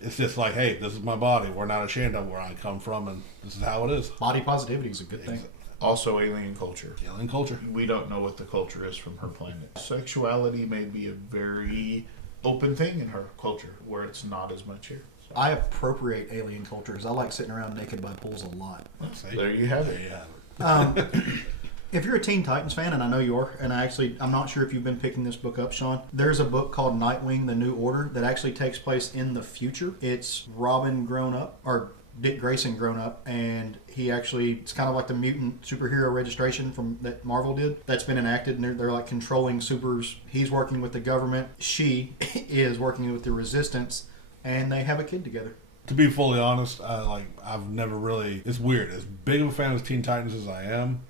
It's just like, hey, this is my body. We're not ashamed of where I come from, and this is how it is. Body positivity is a good thing. also alien culture. Alien culture. We don't know what the culture is from her planet. Sexuality may be a very open thing in her culture, where it's not as much here. So, I appropriate alien cultures. I like sitting around naked by pools a lot. See? there you have There it. you have it. If you're a Teen Titans fan, and I know you are, and I'm not sure if you've been picking this book up, Sean, there's a book called Nightwing, The New Order that actually takes place in the future. It's Robin grown up, or Dick Grayson grown up, and he actually, it's kind of like the mutant superhero registration from that Marvel did. That's been enacted, and they're like controlling supers. He's working with the government. She is working with the resistance, and they have a kid together. To be fully honest, I've never really. It's weird. As big of a fan of Teen Titans as I am,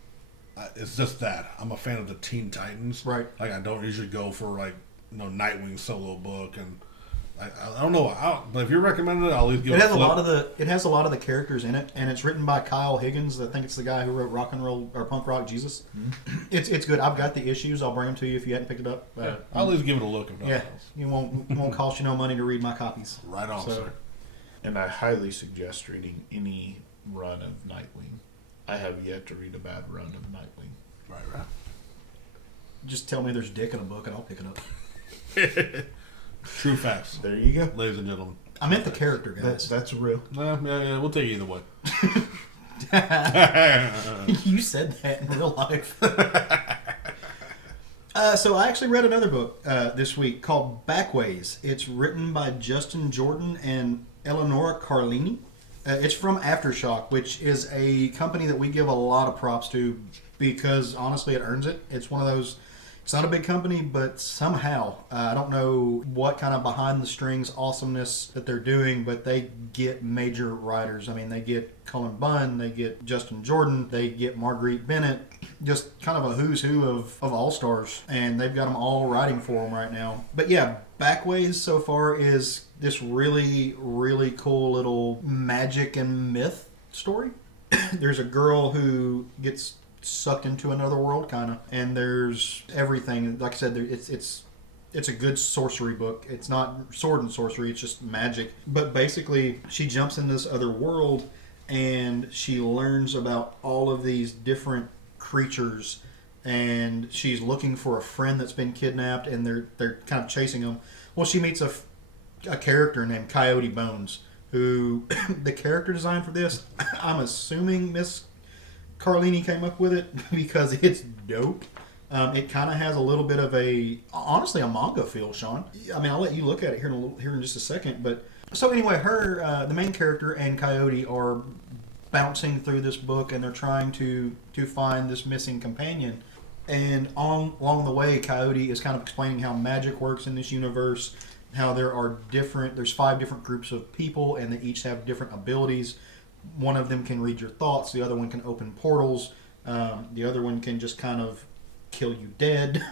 it's just that I'm a fan of the Teen Titans. Right. Like I don't usually go for Nightwing solo book, and I don't know. But if you're recommending it, I'll at least give it a flip. It has a lot of the characters in it, and it's written by Kyle Higgins. I think it's the guy who wrote Rock and Roll or Punk Rock Jesus. Mm-hmm. It's good. I've got the issues. I'll bring them to you if you hadn't picked it up. Yeah, I'll at least give it a look. If nothing else. You won't cost you no money to read my copies. Right on, sir. And I highly suggest reading any run of Nightwing. I have yet to read a bad run of Nightwing. Right. Just tell me there's dick in a book, and I'll pick it up. True facts. There you go. Ladies and gentlemen. I meant the character, guys. That's real. Yeah, we'll take it either way. You said that in real life. So I actually read another book this week called Backways. It's written by Justin Jordan and Eleonora Carlini. It's from Aftershock, which is a company that we give a lot of props to because, honestly, it earns it. It's one of those... It's not a big company, but somehow, I don't know what kind of behind-the-strings awesomeness that they're doing, but they get major writers. I mean, they get Cullen Bunn, they get Justin Jordan, they get Marguerite Bennett, just kind of a who's who of all-stars, and they've got them all writing for them right now. But yeah, Backways so far is this really, really cool little magic and myth story. There's a girl who gets sucked into another world, kind of, and there's everything. Like I said, it's a good sorcery book. It's not sword and sorcery, it's just magic. But basically, she jumps in this other world, and she learns about all of these different creatures, and she's looking for a friend that's been kidnapped, and they're kind of chasing them. Well, she meets a character named Coyote Bones, who the character design for this, I'm assuming Miss Carlini came up with it because it's dope. It kind of has a little bit of honestly, a manga feel, Sean. I mean, I'll let you look at it here in just a second. But so anyway, the main character and Coyote are bouncing through this book, and they're trying to find this missing companion. And along the way, Coyote is kind of explaining how magic works in this universe, how there's 5 different groups of people, and they each have different abilities. One of them can read your thoughts. The other one can open portals. The other one can just kind of kill you dead.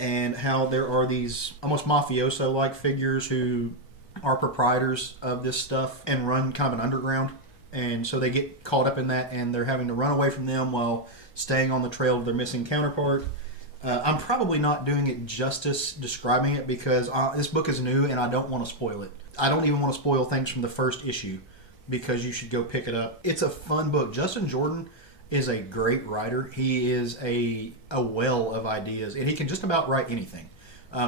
And how there are these almost mafioso-like figures who are proprietors of this stuff and run kind of an underground. And so they get caught up in that, and they're having to run away from them while staying on the trail of their missing counterpart. I'm probably not doing it justice describing it because this book is new and I don't want to spoil it. I don't even want to spoil things from the first issue, because you should go pick it up. It's a fun book. Justin Jordan is a great writer. He is a well of ideas, and he can just about write anything.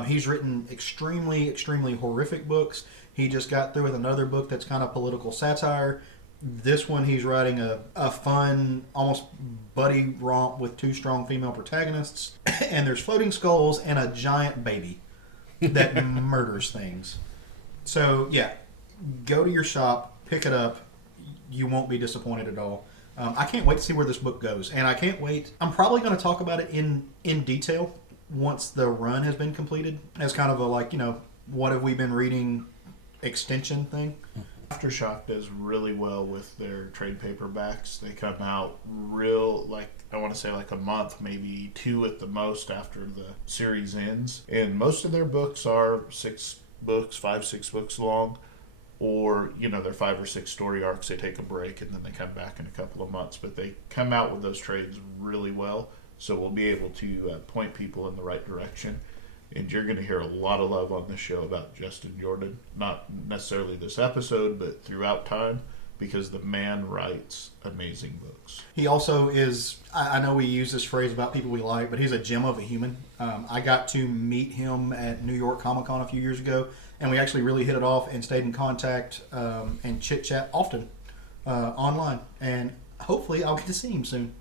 He's written extremely, extremely horrific books. He just got through with another book that's kind of political satire. This one, he's writing a fun, almost buddy romp with 2 strong female protagonists, and there's floating skulls and a giant baby that murders things. So, yeah, go to your shop, pick it up. You won't be disappointed at all. I can't wait to see where this book goes, and I can't wait. I'm probably going to talk about it in detail once the run has been completed, as kind of a what have we been reading extension thing. Aftershock does really well with their trade paperbacks. They come out real, I want to say a month, maybe 2 at the most after the series ends, and most of their books are 6 books long. Or, they're 5 or 6 story arcs. They take a break and then they come back in a couple of months. But they come out with those trades really well. So we'll be able to point people in the right direction. And you're going to hear a lot of love on this show about Justin Jordan. Not necessarily this episode, but throughout time. Because the man writes amazing books. He also is, I know we use this phrase about people we like, but he's a gem of a human. I got to meet him at New York Comic Con a few years ago. And we actually really hit it off and stayed in contact and chit-chat often online. And hopefully I'll get to see him soon.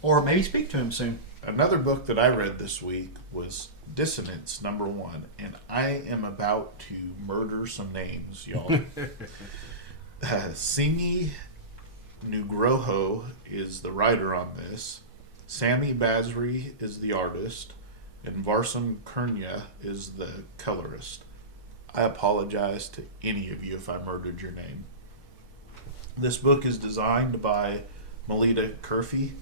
Or maybe speak to him soon. Another book that I read this week was Dissonance, #1. And I am about to murder some names, y'all. Simi Nugroho is the writer on this. Sami Basri is the artist. And Varsam Kurnia is the colorist. I apologize to any of you if I murdered your name. This book is designed by Melita Curfey.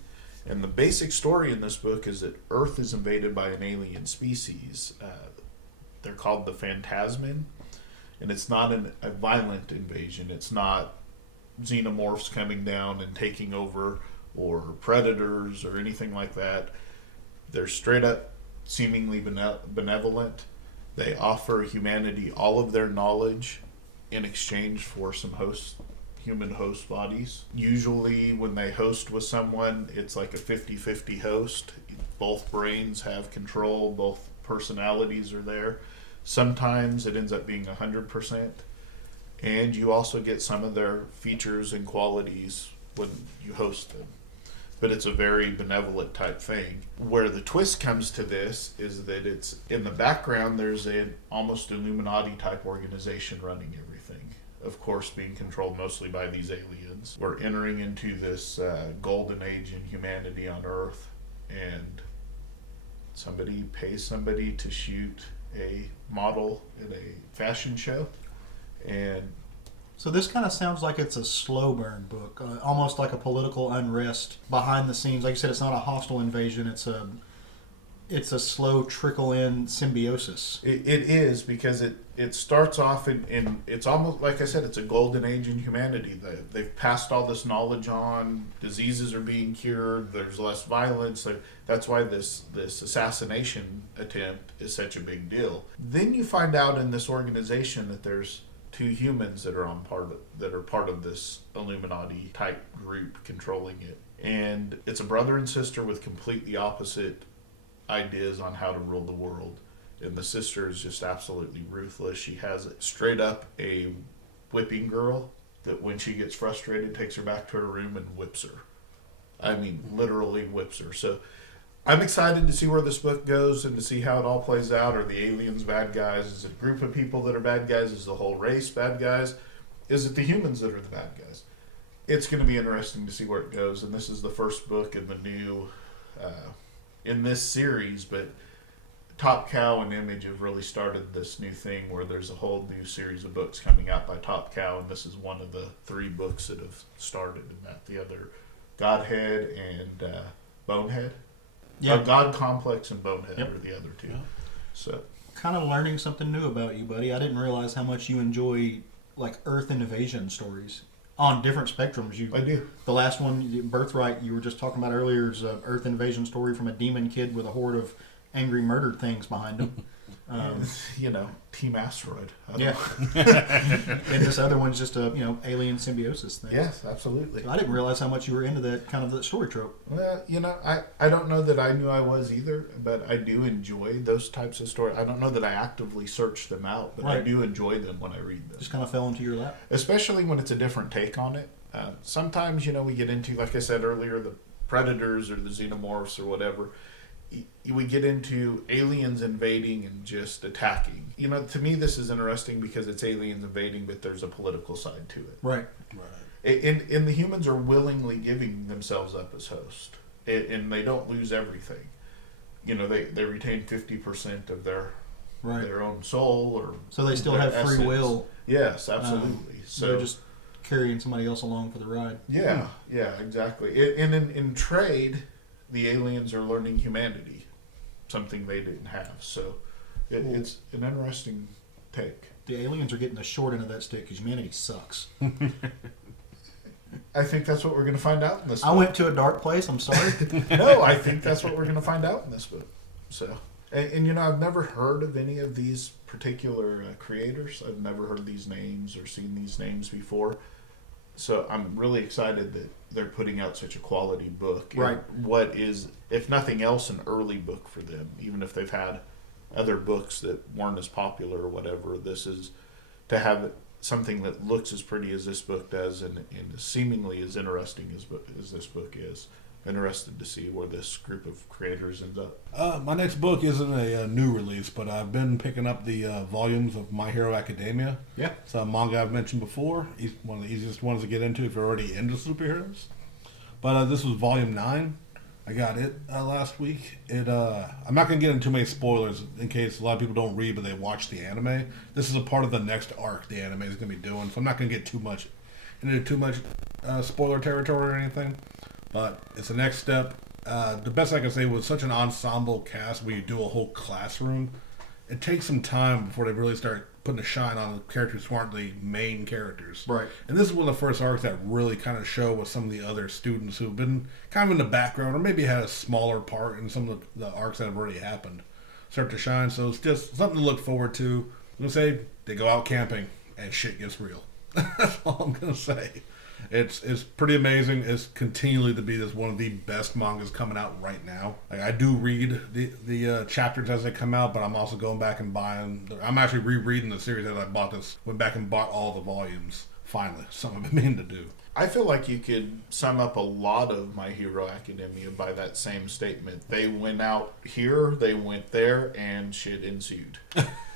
And the basic story in this book is that Earth is invaded by an alien species. They're called the Phantasmin. And it's not a violent invasion. It's not xenomorphs coming down and taking over or predators or anything like that. They're straight up seemingly benevolent. They offer humanity all of their knowledge in exchange for some human host bodies. Usually when they host with someone, it's like a 50-50 host. Both brains have control, both personalities are there. Sometimes it ends up being 100%. And you also get some of their features and qualities when you host them. But it's a very benevolent type thing. Where the twist comes to this is that it's in the background, there's an almost Illuminati type organization running everything. Of course, being controlled mostly by these aliens. We're entering into this golden age in humanity on Earth, and somebody pays somebody to shoot a model in a fashion show. And So this kind of sounds like it's a slow burn book, almost like a political unrest behind the scenes. Like you said, it's not a hostile invasion. It's a slow trickle in symbiosis. It is, because it starts off in it's almost like I said, it's a golden age in humanity. They've passed all this knowledge on. Diseases are being cured. There's less violence. That's why this assassination attempt is such a big deal. Then you find out in this organization that there's two humans that are part of this Illuminati type group controlling it, and it's a brother and sister with completely opposite ideas on how to rule the world. And the sister is just absolutely ruthless. She has straight up a whipping girl that when she gets frustrated takes her back to her room and whips her. I mean, literally whips her. So I'm excited to see where this book goes and to see how it all plays out. Are the aliens bad guys? Is it a group of people that are bad guys? Is the whole race bad guys? Is it the humans that are the bad guys? It's going to be interesting to see where it goes. And this is the first book in the new, in this series, but Top Cow and Image have really started this new thing where there's a whole new series of books coming out by Top Cow, and this is one of the 3 books that have started in that. The other, Godhead and Bonehead. Yeah. God Complex and Bonehead Yep. are the other 2. Yeah. So Kind of learning something new about you, buddy. I didn't realize how much you enjoy like Earth invasion stories on different spectrums. I do. The last one, Birthright, you were just talking about earlier, is an Earth invasion story from a demon kid with a horde of angry murdered things behind him. Team Asteroid. I don't Yeah. know. And this other one's just a alien symbiosis thing. Yes, absolutely. So I didn't realize how much you were into that kind of that story trope. Well, I don't know that I knew I was either, but I do enjoy those types of stories. I don't know that I actively search them out, but I Right. do enjoy them when I read them. Just kind of fell into your lap. Especially when it's a different take on it. Sometimes, we get into, like I said earlier, the predators or the xenomorphs or whatever. We get into aliens invading and just attacking. To me, this is interesting because it's aliens invading, but there's a political side to it. Right. Right. And the humans are willingly giving themselves up as host, and they don't lose everything. They retain 50% of their own soul, or So they still their have free essence. will. Yes, absolutely. So So they're just carrying somebody else along for the ride. yeah, exactly. And in trade, the aliens are learning humanity, something they didn't have. So it's an interesting take. The aliens are getting the short end of that stick because humanity sucks. I think that's what we're going to find out in this book. I went to a dark place. I'm sorry. No, I think that's what we're going to find out in this book. So, and I've never heard of any of these particular creators. I've never heard these names or seen these names before. So I'm really excited that they're putting out such a quality book. Right. And what is, if nothing else, an early book for them. Even if they've had other books that weren't as popular or whatever, this is to have something that looks as pretty as this book does and seemingly as interesting as this book is. interested to see where this group of creators ends up. My next book isn't a new release, but I've been picking up the volumes of My Hero Academia. Yeah. It's a manga I've mentioned before. One of the easiest ones to get into if you're already into superheroes. But this was volume 9. I got it last week. I'm not going to get into too many spoilers in case a lot of people don't read, but they watch the anime. This is a part of the next arc the anime is going to be doing, so I'm not going to get too much spoiler territory or anything. But it's the next step. The best I can say was such an ensemble cast where you do a whole classroom. It takes some time before they really start putting a shine on the characters who aren't the main characters. Right. And this is one of the first arcs that really kind of show with some of the other students who've been kind of in the background or maybe had a smaller part in some of the arcs that have already happened start to shine. So it's just something to look forward to. I'm going to say they go out camping and shit gets real. That's all I'm going to say. It's pretty amazing. It's continually to be this one of the best mangas coming out right now. Like, I do read the chapters as they come out, but I'm also going back and buying. I'm actually rereading the series as I bought this. Went back and bought all the volumes. Finally, something I've been meaning to do. I feel like you could sum up a lot of My Hero Academia by that same statement. They went out here, they went there, and shit ensued.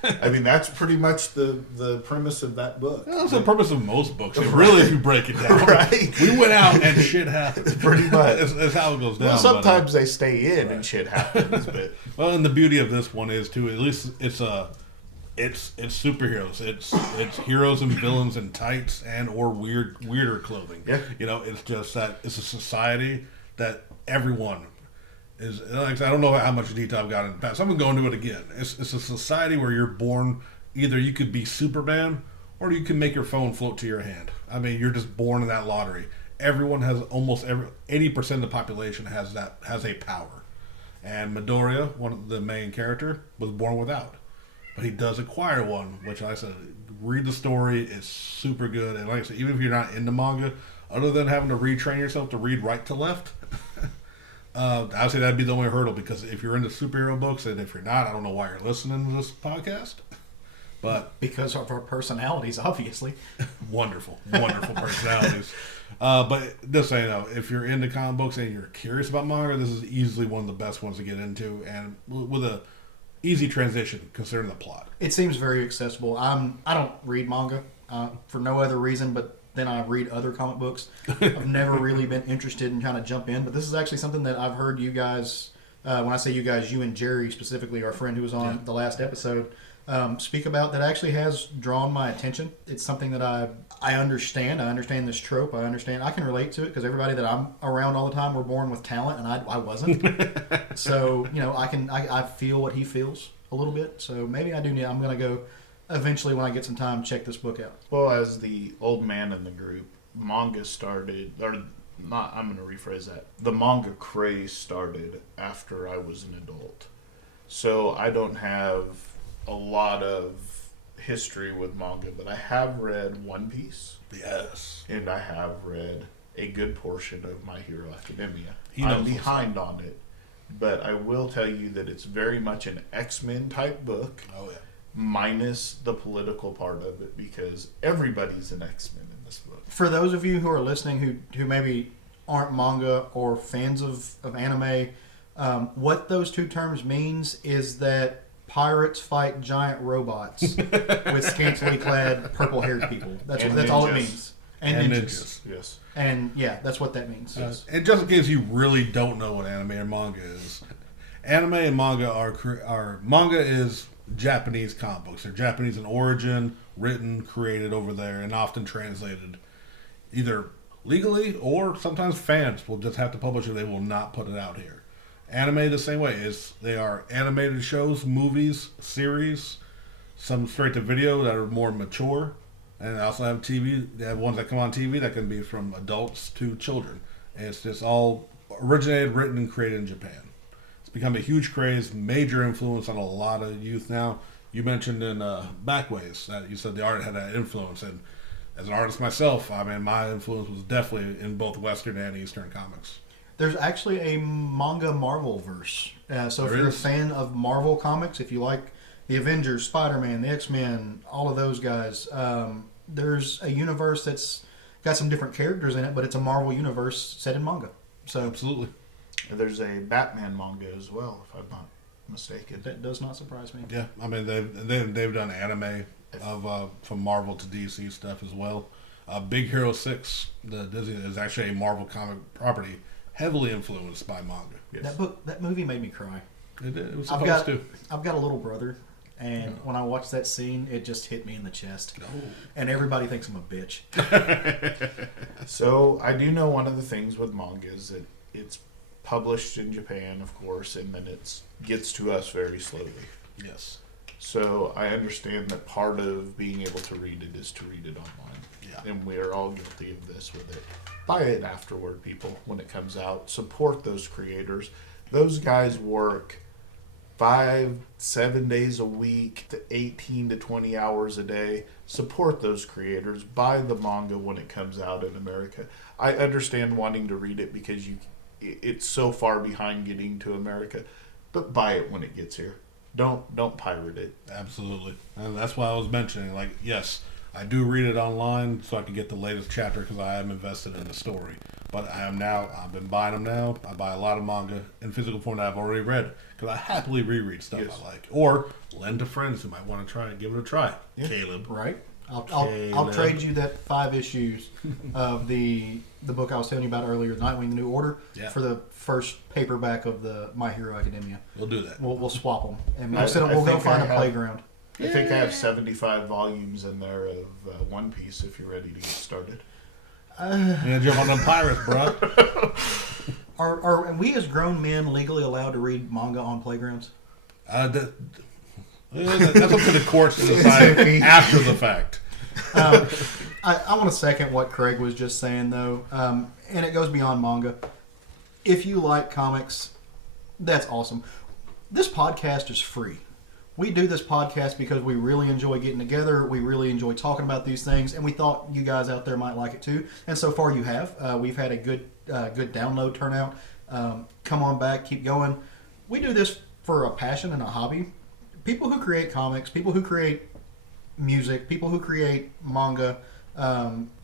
I mean, that's pretty much the premise of that book. That's the purpose of most books, really, if you break it down. Right. We went out and shit happened. Pretty much. That's how it goes down. Well, sometimes they stay in and shit happens. But well, and the beauty of this one is, too, at least it's superheroes. It's heroes and villains in tights and or weirder clothing. Yeah. You know, it's just that it's a society that everyone is. Like, I don't know how much detail I've got in the past. I'm gonna go into it again. It's a society where you're born. Either you could be Superman or you can make your phone float to your hand. I mean, you're just born in that lottery. Everyone has 80% of the population has a power, and Midoriya, one of the main character, was born without. But he does acquire one, which like I said, read the story. It's super good. And like I said, even if you're not into manga, other than having to retrain yourself to read right to left, I would say that'd be the only hurdle. Because if you're into superhero books, and if you're not, I don't know why you're listening to this podcast. But Because of our personalities, obviously. wonderful personalities. But just so you know, if you're into comic books and you're curious about manga, this is easily one of the best ones to get into. And with a easy transition considering the plot. It seems very accessible. I don't read manga for no other reason, but then I read other comic books. I've never really been interested in trying to jump in, but this is actually something that I've heard you guys, when I say you guys, you and Jerry specifically, our friend who was on the last episode, speak about, that actually has drawn my attention. It's something that I understand. I understand this trope. I can relate to it because everybody that I'm around all the time were born with talent, and I wasn't. So, you know, I feel what he feels a little bit. So maybe I'm going to go eventually when I get some time, check this book out. well, as the old man in the group, manga started, or not. I'm going to rephrase that. The manga craze started after I was an adult, so I don't have a lot of history with manga, but I have read One Piece. Yes. And I have read a good portion of My Hero Academia. He knows I'm what's behind on it, but I will tell you that it's very much an X-Men type book, Oh yeah. minus the political part of it, because everybody's an X-Men in this book. For those of you who are listening who maybe aren't manga or fans of anime, what those two terms means is that pirates fight giant robots with scantily clad purple-haired people. That's all it means. And ninjas. Yes. And yeah, that's what that means. And just in case you really don't know what anime or manga is, anime and manga are manga is Japanese comic books. They're Japanese in origin, written, created over there, and often translated either legally or sometimes fans will just have to publish it. They will not put it out here. Anime the same way. They are animated shows, movies, series, some straight to video that are more mature, and they also have TV. They have ones that come on TV that can be from adults to children. And it's just all originated, written, and created in Japan. It's become a huge craze, major influence on a lot of youth now. You mentioned in Backways that you said the art had that influence, and as an artist myself, I mean, my influence was definitely in both Western and Eastern comics. There's actually a manga Marvel verse. So if There you're is. a fan of Marvel comics, if you like the Avengers, Spider-Man, the X-Men, all of those guys, there's a universe that's got some different characters in it, but it's a Marvel universe set in manga. So Absolutely. There's a Batman manga as well, if I'm not mistaken. that does not surprise me. Yeah, I mean they've done anime of from Marvel to DC stuff as well. Big Hero 6, the Disney, is actually a Marvel comic property, heavily influenced by manga. Yes. That movie made me cry. It was I've supposed got to. I've got a little brother, and when I watched that scene, it just hit me in the chest. Oh. And everybody thinks I'm a bitch. So I do know one of the things with manga is that it's published in Japan, of course, and then it gets to us very slowly. Yes. So I understand that part of being able to read it is to read it online. Yeah. And we are all guilty of this with it. Buy it afterward, people, when it comes out. Support those creators. Those guys work 5-7 days a week to 18 to 20 hours a day. Support those creators. Buy the manga when it comes out in America. I understand wanting to read it because it's so far behind getting to America, but buy it when it gets here. Don't pirate it. Absolutely. And that's why I was mentioning, like, yes, I do read it online so I can get the latest chapter because I am invested in the story. But I've been buying them now. I buy a lot of manga in physical form that I've already read because I happily reread stuff Yes. I like. Or lend to friends who might want to try and give it a try. Yeah. Caleb. Right? I'll Caleb. trade you that 5 issues of the book I was telling you about earlier, Nightwing: The New Order, Yeah. for the first paperback of the My Hero Academia. We'll do that. We'll swap them, and I we'll go think find I a have- playground. I think I have 75 volumes in there of One Piece if you're ready to get started. You gotta jump on them pirates, bro. Are we as grown men legally allowed to read manga on playgrounds? That's up to the courts to decide after the fact. I want to second what Craig was just saying, though, and it goes beyond manga. If you like comics, that's awesome. This podcast is free. We do this podcast because we really enjoy getting together. We really enjoy talking about these things, and we thought you guys out there might like it too. And so far, you have. We've had a good download turnout. Come on back, keep going. We do this for a passion and a hobby. People who create comics, people who create music, people who create manga,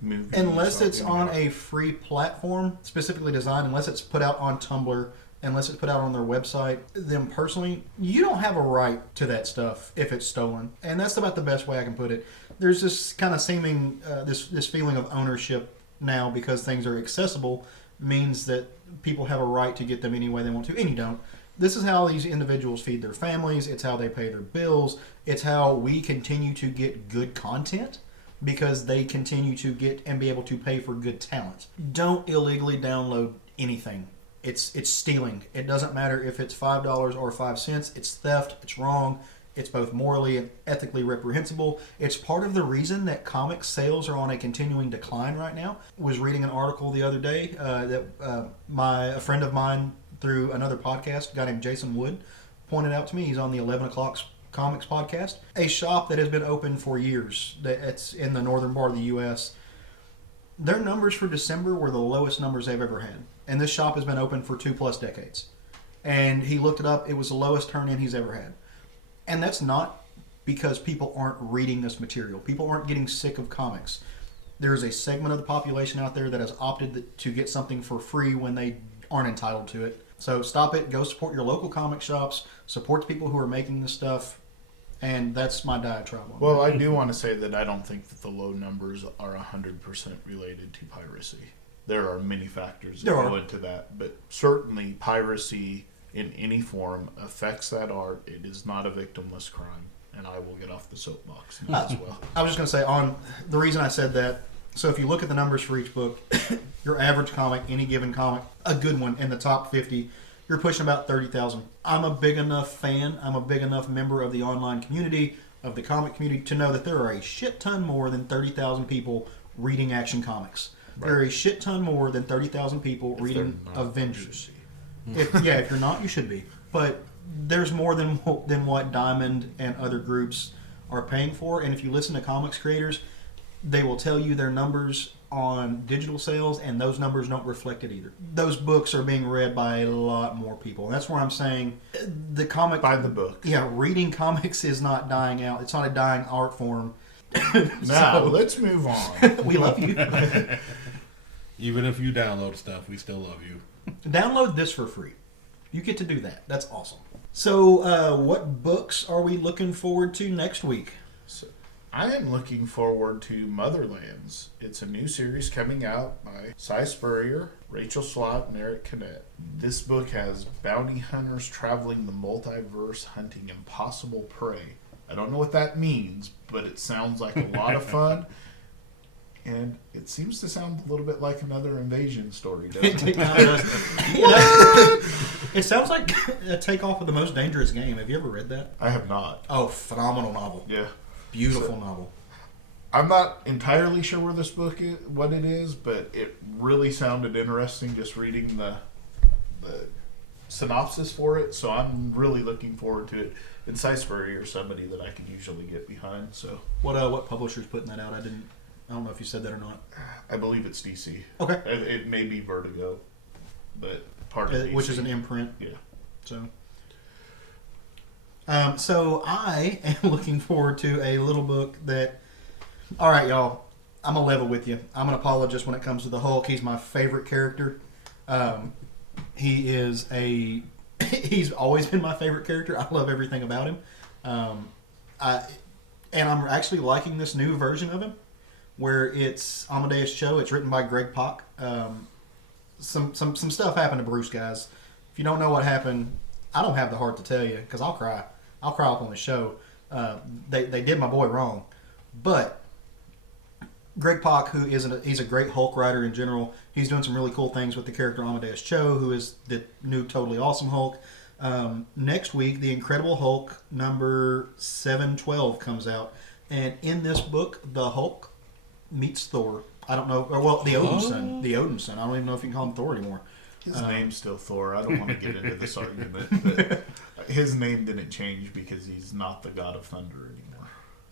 Movies, unless it's something, on yeah. a free platform specifically designed, unless it's put out on Tumblr, unless it's put out on their website, then personally, you don't have a right to that stuff if it's stolen. And that's about the best way I can put it. There's this kind of seeming, this feeling of ownership now because things are accessible means that people have a right to get them any way they want to, and you don't. This is how these individuals feed their families. It's how they pay their bills. It's how we continue to get good content because they continue to get and be able to pay for good talent. Don't illegally download anything. It's stealing. It doesn't matter if it's $5 or 5 cents. It's theft. It's wrong. It's both morally and ethically reprehensible. It's part of the reason that comic sales are on a continuing decline right now. I was reading an article the other day that a friend of mine through another podcast, a guy named Jason Wood, pointed out to me. He's on the 11 O'Clock Comics podcast. A shop that has been open for years. It's in the northern part of the U.S. Their numbers for December were the lowest numbers they've ever had. And this shop has been open for 2+ decades. And he looked it up. It was the lowest turn-in he's ever had. And that's not because people aren't reading this material. People aren't getting sick of comics. There's a segment of the population out there that has opted to get something for free when they aren't entitled to it. So stop it. Go support your local comic shops. Support the people who are making this stuff. And that's my diatribe on Well, that. I do want to say that I don't think that the low numbers are 100% related to piracy. There are many factors that go into that, but certainly piracy in any form affects that art. It is not a victimless crime, and I will get off the soapbox now as well. I was just going to say, on the reason I said that, so if you look at the numbers for each book, your average comic, any given comic, a good one in the top 50, you're pushing about 30,000. I'm a big enough fan, I'm a big enough member of the online community, of the comic community, to know that there are a shit ton more than 30,000 people reading Action Comics. Right. There are a shit ton more than 30,000 people reading they're not, Avengers. If you're not, you should be. But there's more than what Diamond and other groups are paying for. And if you listen to comics creators, they will tell you their numbers on digital sales, and those numbers don't reflect it either. Those books are being read by a lot more people. And that's where I'm saying the comic... Buy the book. Yeah, reading comics is not dying out. It's not a dying art form. Now, let's move on. We love you. Even if you download stuff, we still love you. Download this for free. You get to do that. That's awesome. So, what books are we looking forward to next week? So, I am looking forward to Motherlands. It's a new series coming out by Cy Spurrier, Rachel Slott, and Eric Canet. This book has bounty hunters traveling the multiverse hunting impossible prey. I don't know what that means, but it sounds like a lot of fun. And it seems to sound a little bit like another invasion story, doesn't it? It sounds like a takeoff of The Most Dangerous Game. Have you ever read that? I have not. Oh, phenomenal novel. Yeah. Beautiful novel. I'm not entirely sure where this book is, what it is, but it really sounded interesting just reading the synopsis for it. So I'm really looking forward to it. And Cy Spurrier is somebody that I can usually get behind. So What publisher's putting that out? I don't know if you said that or not. I believe it's DC. Okay. It may be Vertigo, but part of DC. Which is an imprint. Yeah. So I am looking forward to a little book that. All right, y'all. I'm gonna level with you. I'm an apologist when it comes to the Hulk. He's my favorite character. He's always been my favorite character. I love everything about him. And I'm actually liking this new version of him, where it's Amadeus Cho. It's written by Greg Pak. Some stuff happened to Bruce, guys. If you don't know what happened, I don't have the heart to tell you because I'll cry. I'll cry up on the show. They did my boy wrong, but Greg Pak, he's a great Hulk writer in general. He's doing some really cool things with the character Amadeus Cho, who is the new Totally Awesome Hulk. Next week, The Incredible Hulk number 712 comes out, and in this book, the Hulk meets Thor. I don't know, the Odinson. The Odinson. I don't even know if you can call him Thor anymore. His name's still Thor. I don't want to get into this argument, but his name didn't change because he's not the god of thunder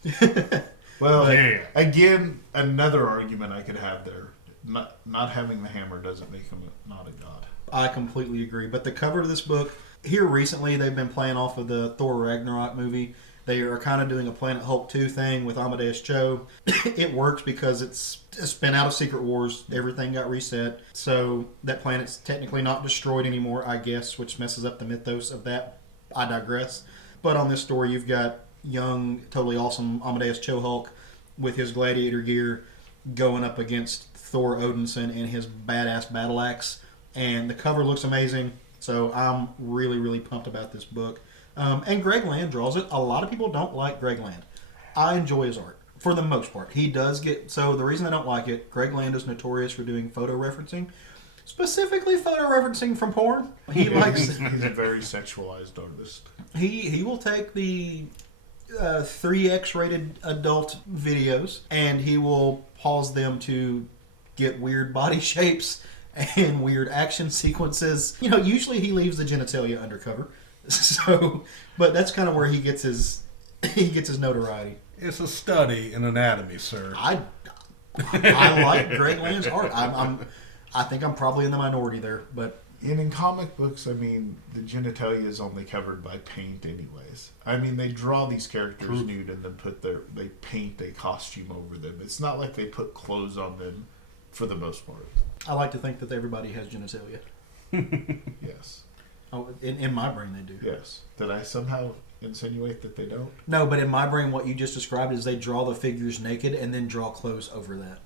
anymore. Well, again, another argument I could have there. Not having the hammer doesn't make him not a god. I completely agree. But the cover of this book, here recently, they've been playing off of the Thor Ragnarok movie. They are kind of doing a Planet Hulk 2 thing with Amadeus Cho. It works because it's a spin out of Secret Wars. Everything got reset. So that planet's technically not destroyed anymore, I guess, which messes up the mythos of that. I digress. But on this story, you've got young, totally awesome Amadeus Cho Hulk with his gladiator gear going up against Thor Odinson and his badass battle axe. And the cover looks amazing. So I'm really, really pumped about this book. And Greg Land draws it. A lot of people don't like Greg Land. I enjoy his art for the most part. He does get... So the reason I don't like it, Greg Land is notorious for doing photo referencing. Specifically photo referencing from porn. He likes... He's a very sexualized artist. He will take the 3X rated adult videos and he will pause them to get weird body shapes and weird action sequences. Usually he leaves the genitalia undercover. So, but that's kind of where he gets his notoriety. It's a study in anatomy, sir. I like Greg Land's art. I think I'm probably in the minority there, but in comic books, I mean, the genitalia is only covered by paint, anyways. I mean, they draw these characters nude and then they paint a costume over them. It's not like they put clothes on them, for the most part. I like to think that everybody has genitalia. Yes. Oh, in my brain they do. Yes. Did I somehow insinuate that they don't? No, but in my brain what you just described is they draw the figures naked and then draw clothes over that.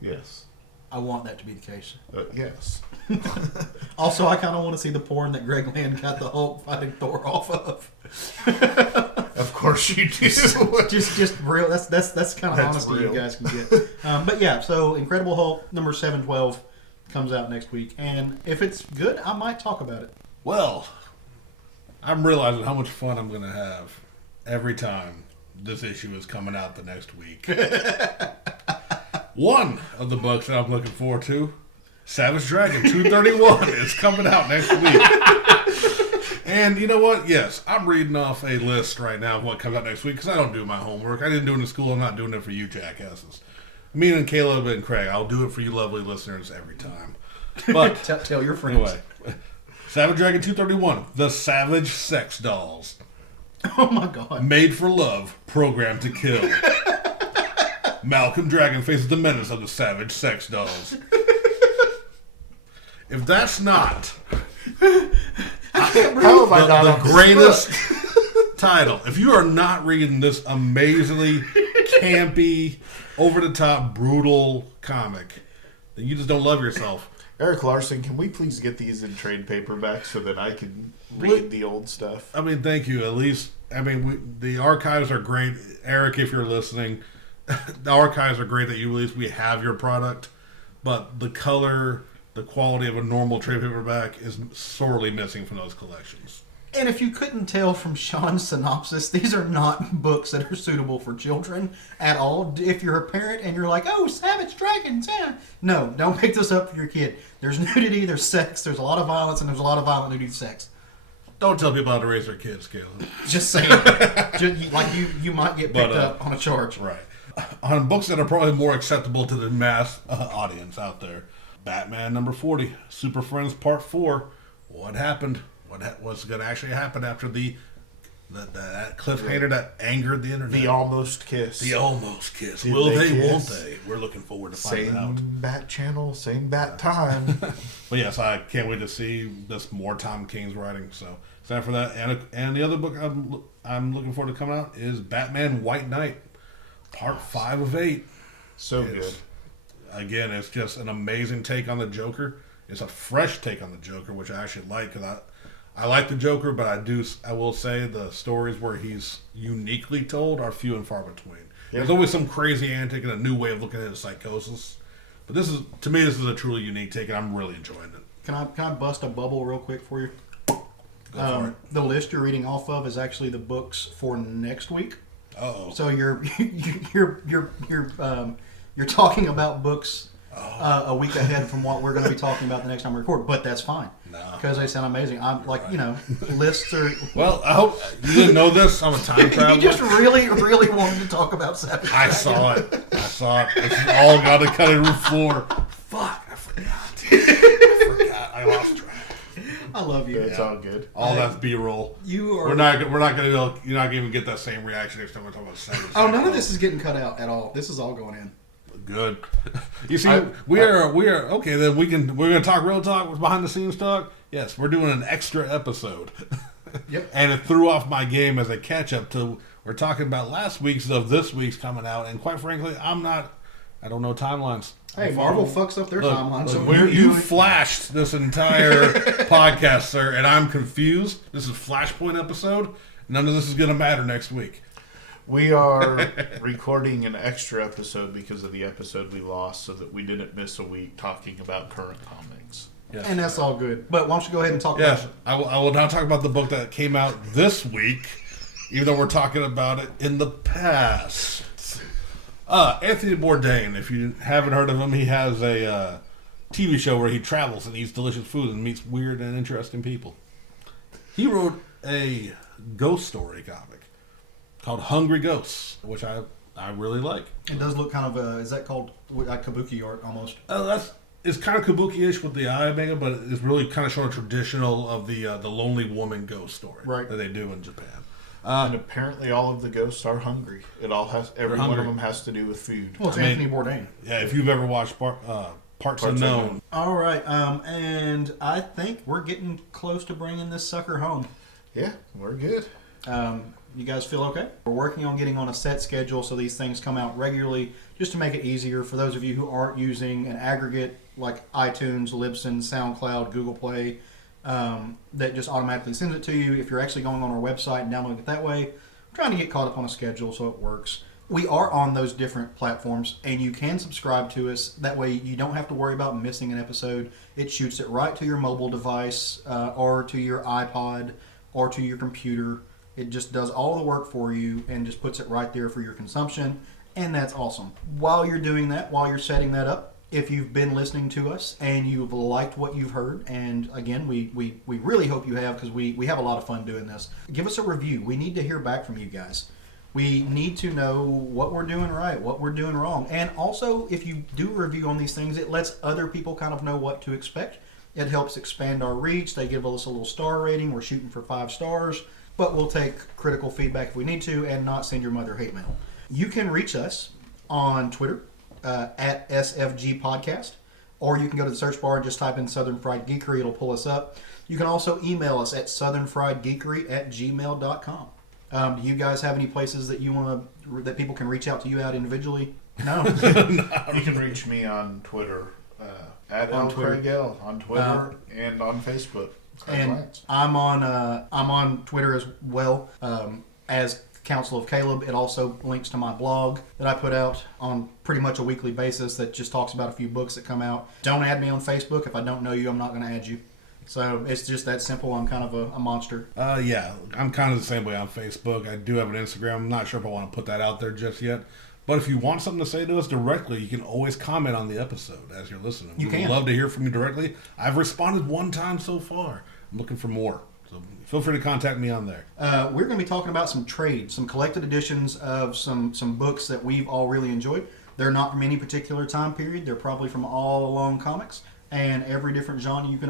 Yes. I want that to be the case. Yes. Also, I kind of want to see the porn that Greg Land got the Hulk fighting Thor off of. Of course you do. just real. That's kind of honesty real. You guys can get. But yeah, so Incredible Hulk number 712 comes out next week, and if it's good, I might talk about it. Well, I'm realizing how much fun I'm going to have every time this issue is coming out the next week. One of the books that I'm looking forward to, Savage Dragon 231, is coming out next week. And you know what? Yes, I'm reading off a list right now of what comes out next week because I don't do my homework. I didn't do it in school. I'm not doing it for you jackasses. Me and Caleb and Craig, I'll do it for you lovely listeners every time. But tell your friends. Anyway, Savage Dragon 231, the Savage Sex Dolls. Oh my god. Made for love, programmed to kill. Malcolm Dragon faces the menace of the Savage Sex Dolls. If that's not How am I not the on this greatest book? title, if you are not reading this amazingly campy, over-the-top, brutal comic, then you just don't love yourself. Eric Larson, can we please get these in trade paperback so that I can read the old stuff? I mean, thank you. At least, I mean, the archives are great. Eric, if you're listening, the archives are great that you at least we have your product, but the color, the quality of a normal trade paperback is sorely missing from those collections. And if you couldn't tell from Sean's synopsis, these are not books that are suitable for children at all. If you're a parent and you're like, oh, savage dragons, yeah. No, don't pick this up for your kid. There's nudity, there's sex, there's a lot of violence, and there's a lot of violent nudity sex. Don't tell people how to raise their kids, Caleb. Just saying. you might get picked up on a charge. Right. On books that are probably more acceptable to the mass audience out there. Batman number 40, Super Friends Part 4. What happened? What's going to actually happen after that cliffhanger that angered the internet? The almost kiss. The almost kiss. Did Will they, kiss? won't they? We're looking forward to finding out. Same bat channel, same bat time. But yes, I can't wait to see this more Tom King's writing. So it's time for that. And the other book I'm looking forward to coming out is Batman White Knight, Part 5 of 8. So good. Again, it's just an amazing take on the Joker. It's a fresh take on the Joker, which I actually like because I like the Joker, but I will say the stories where he's uniquely told are few and far between. Yeah. There's always some crazy antic and a new way of looking at his psychosis. But this is a truly unique take, and I'm really enjoying it. Can I bust a bubble real quick for you? Go for it. The list you're reading off of is actually the books for next week. Uh-oh. So you're talking about books a week ahead from what we're going to be talking about the next time we record, but that's fine because they sound amazing. I'm like, lists are. Well, I hope you didn't know this. I'm a time traveler. You just really wanted to talk about Savage I saw it. It's all got to cut the floor. Fuck, I forgot. I lost track. I love you. It's all good. All that's B-roll. You are. We're not going to be able. You're not going to even get that same reaction next time we're talking about Savage. Oh, none of this is getting cut out at all. This is all going in. Good. You see, we are okay. Then we're gonna talk real talk, behind the scenes talk. Yes, we're doing an extra episode. Yep. And it threw off my game as a catch up to we're talking about last week's of this week's coming out, and quite frankly, I don't know timelines. Hey, Marvel fucks up their timeline. So you flashed this entire podcast, sir, and I'm confused. This is Flashpoint episode. None of this is gonna matter next week. We are recording an extra episode because of the episode we lost so that we didn't miss a week talking about current comics. Yes. And that's all good. But why don't you go ahead and talk about it? I will now talk about the book that came out this week, even though we're talking about it in the past. Anthony Bourdain, if you haven't heard of him, he has a TV show where he travels and eats delicious food and meets weird and interesting people. He wrote a ghost story comic called Hungry Ghosts, which I really like. It does look kind of is that called like kabuki art almost? It's kind of kabuki-ish with the eye mega, but it's really kind of showing traditional of the lonely woman ghost story that they do in Japan. And apparently all of the ghosts are hungry. Every one of them has to do with food. Well, it's Anthony Bourdain. Yeah, if you've ever watched Parts Unknown. All right, and I think we're getting close to bringing this sucker home. Yeah, we're good. You guys feel okay? We're working on getting on a set schedule so these things come out regularly, just to make it easier for those of you who aren't using an aggregate like iTunes, Libsyn, SoundCloud, Google Play, that just automatically sends it to you. If you're actually going on our website and downloading it that way, we're trying to get caught up on a schedule so it works. We are on those different platforms, and you can subscribe to us. That way you don't have to worry about missing an episode. It shoots it right to your mobile device or to your iPod or to your computer. It just does all the work for you and just puts it right there for your consumption, and that's awesome. While you're doing that, while you're setting that up, if you've been listening to us and you've liked what you've heard, and again, we really hope you have because we have a lot of fun doing this, give us a review. We need to hear back from you guys. We need to know what we're doing right, what we're doing wrong. And also, if you do a review on these things, it lets other people kind of know what to expect. It helps expand our reach. They give us a little star rating. We're shooting for 5 stars. But we'll take critical feedback if we need to and not send your mother hate mail. You can reach us on Twitter at SFG Podcast. or you can go to the search bar and just type in Southern Fried Geekery. It'll pull us up. You can also email us at southernfriedgeekery@gmail.com. Do you guys have any places that you want to that people can reach out to you at individually? No. You can reach me on Twitter, at On L. Twitter. Craig L. on Twitter and on Facebook. Craig And Lance. I'm on Twitter as well, as Council of Caleb. It also links to my blog that I put out on pretty much a weekly basis that just talks about a few books that come out. Don't add me on Facebook. If I don't know you, I'm not going to add you. So it's just that simple. I'm kind of a monster. Yeah, I'm kind of the same way on Facebook. I do have an Instagram. I'm not sure if I want to put that out there just yet. But if you want something to say to us directly, you can always comment on the episode as you're listening. You We'd can. love to hear from you directly. I've responded one time so far. I'm looking for more. So feel free to contact me on there. We're going to be talking about some trades, some collected editions of some books that we've all really enjoyed. They're not from any particular time period. They're probably from all along comics and every different genre you can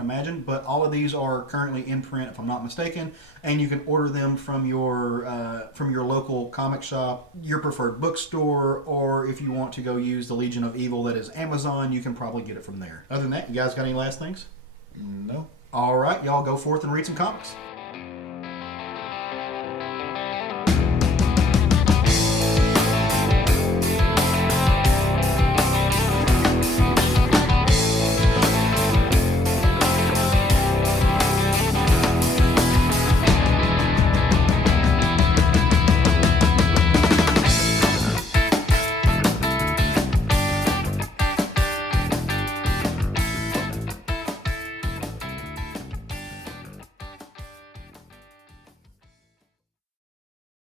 imagine. But all of these are currently in print, if I'm not mistaken, and you can order them from your local comic shop, your preferred bookstore, or if you want to go use the Legion of Evil that is Amazon, you can probably get it from there. Other than that, you guys got any last things? No. All right, y'all go forth and read some comics.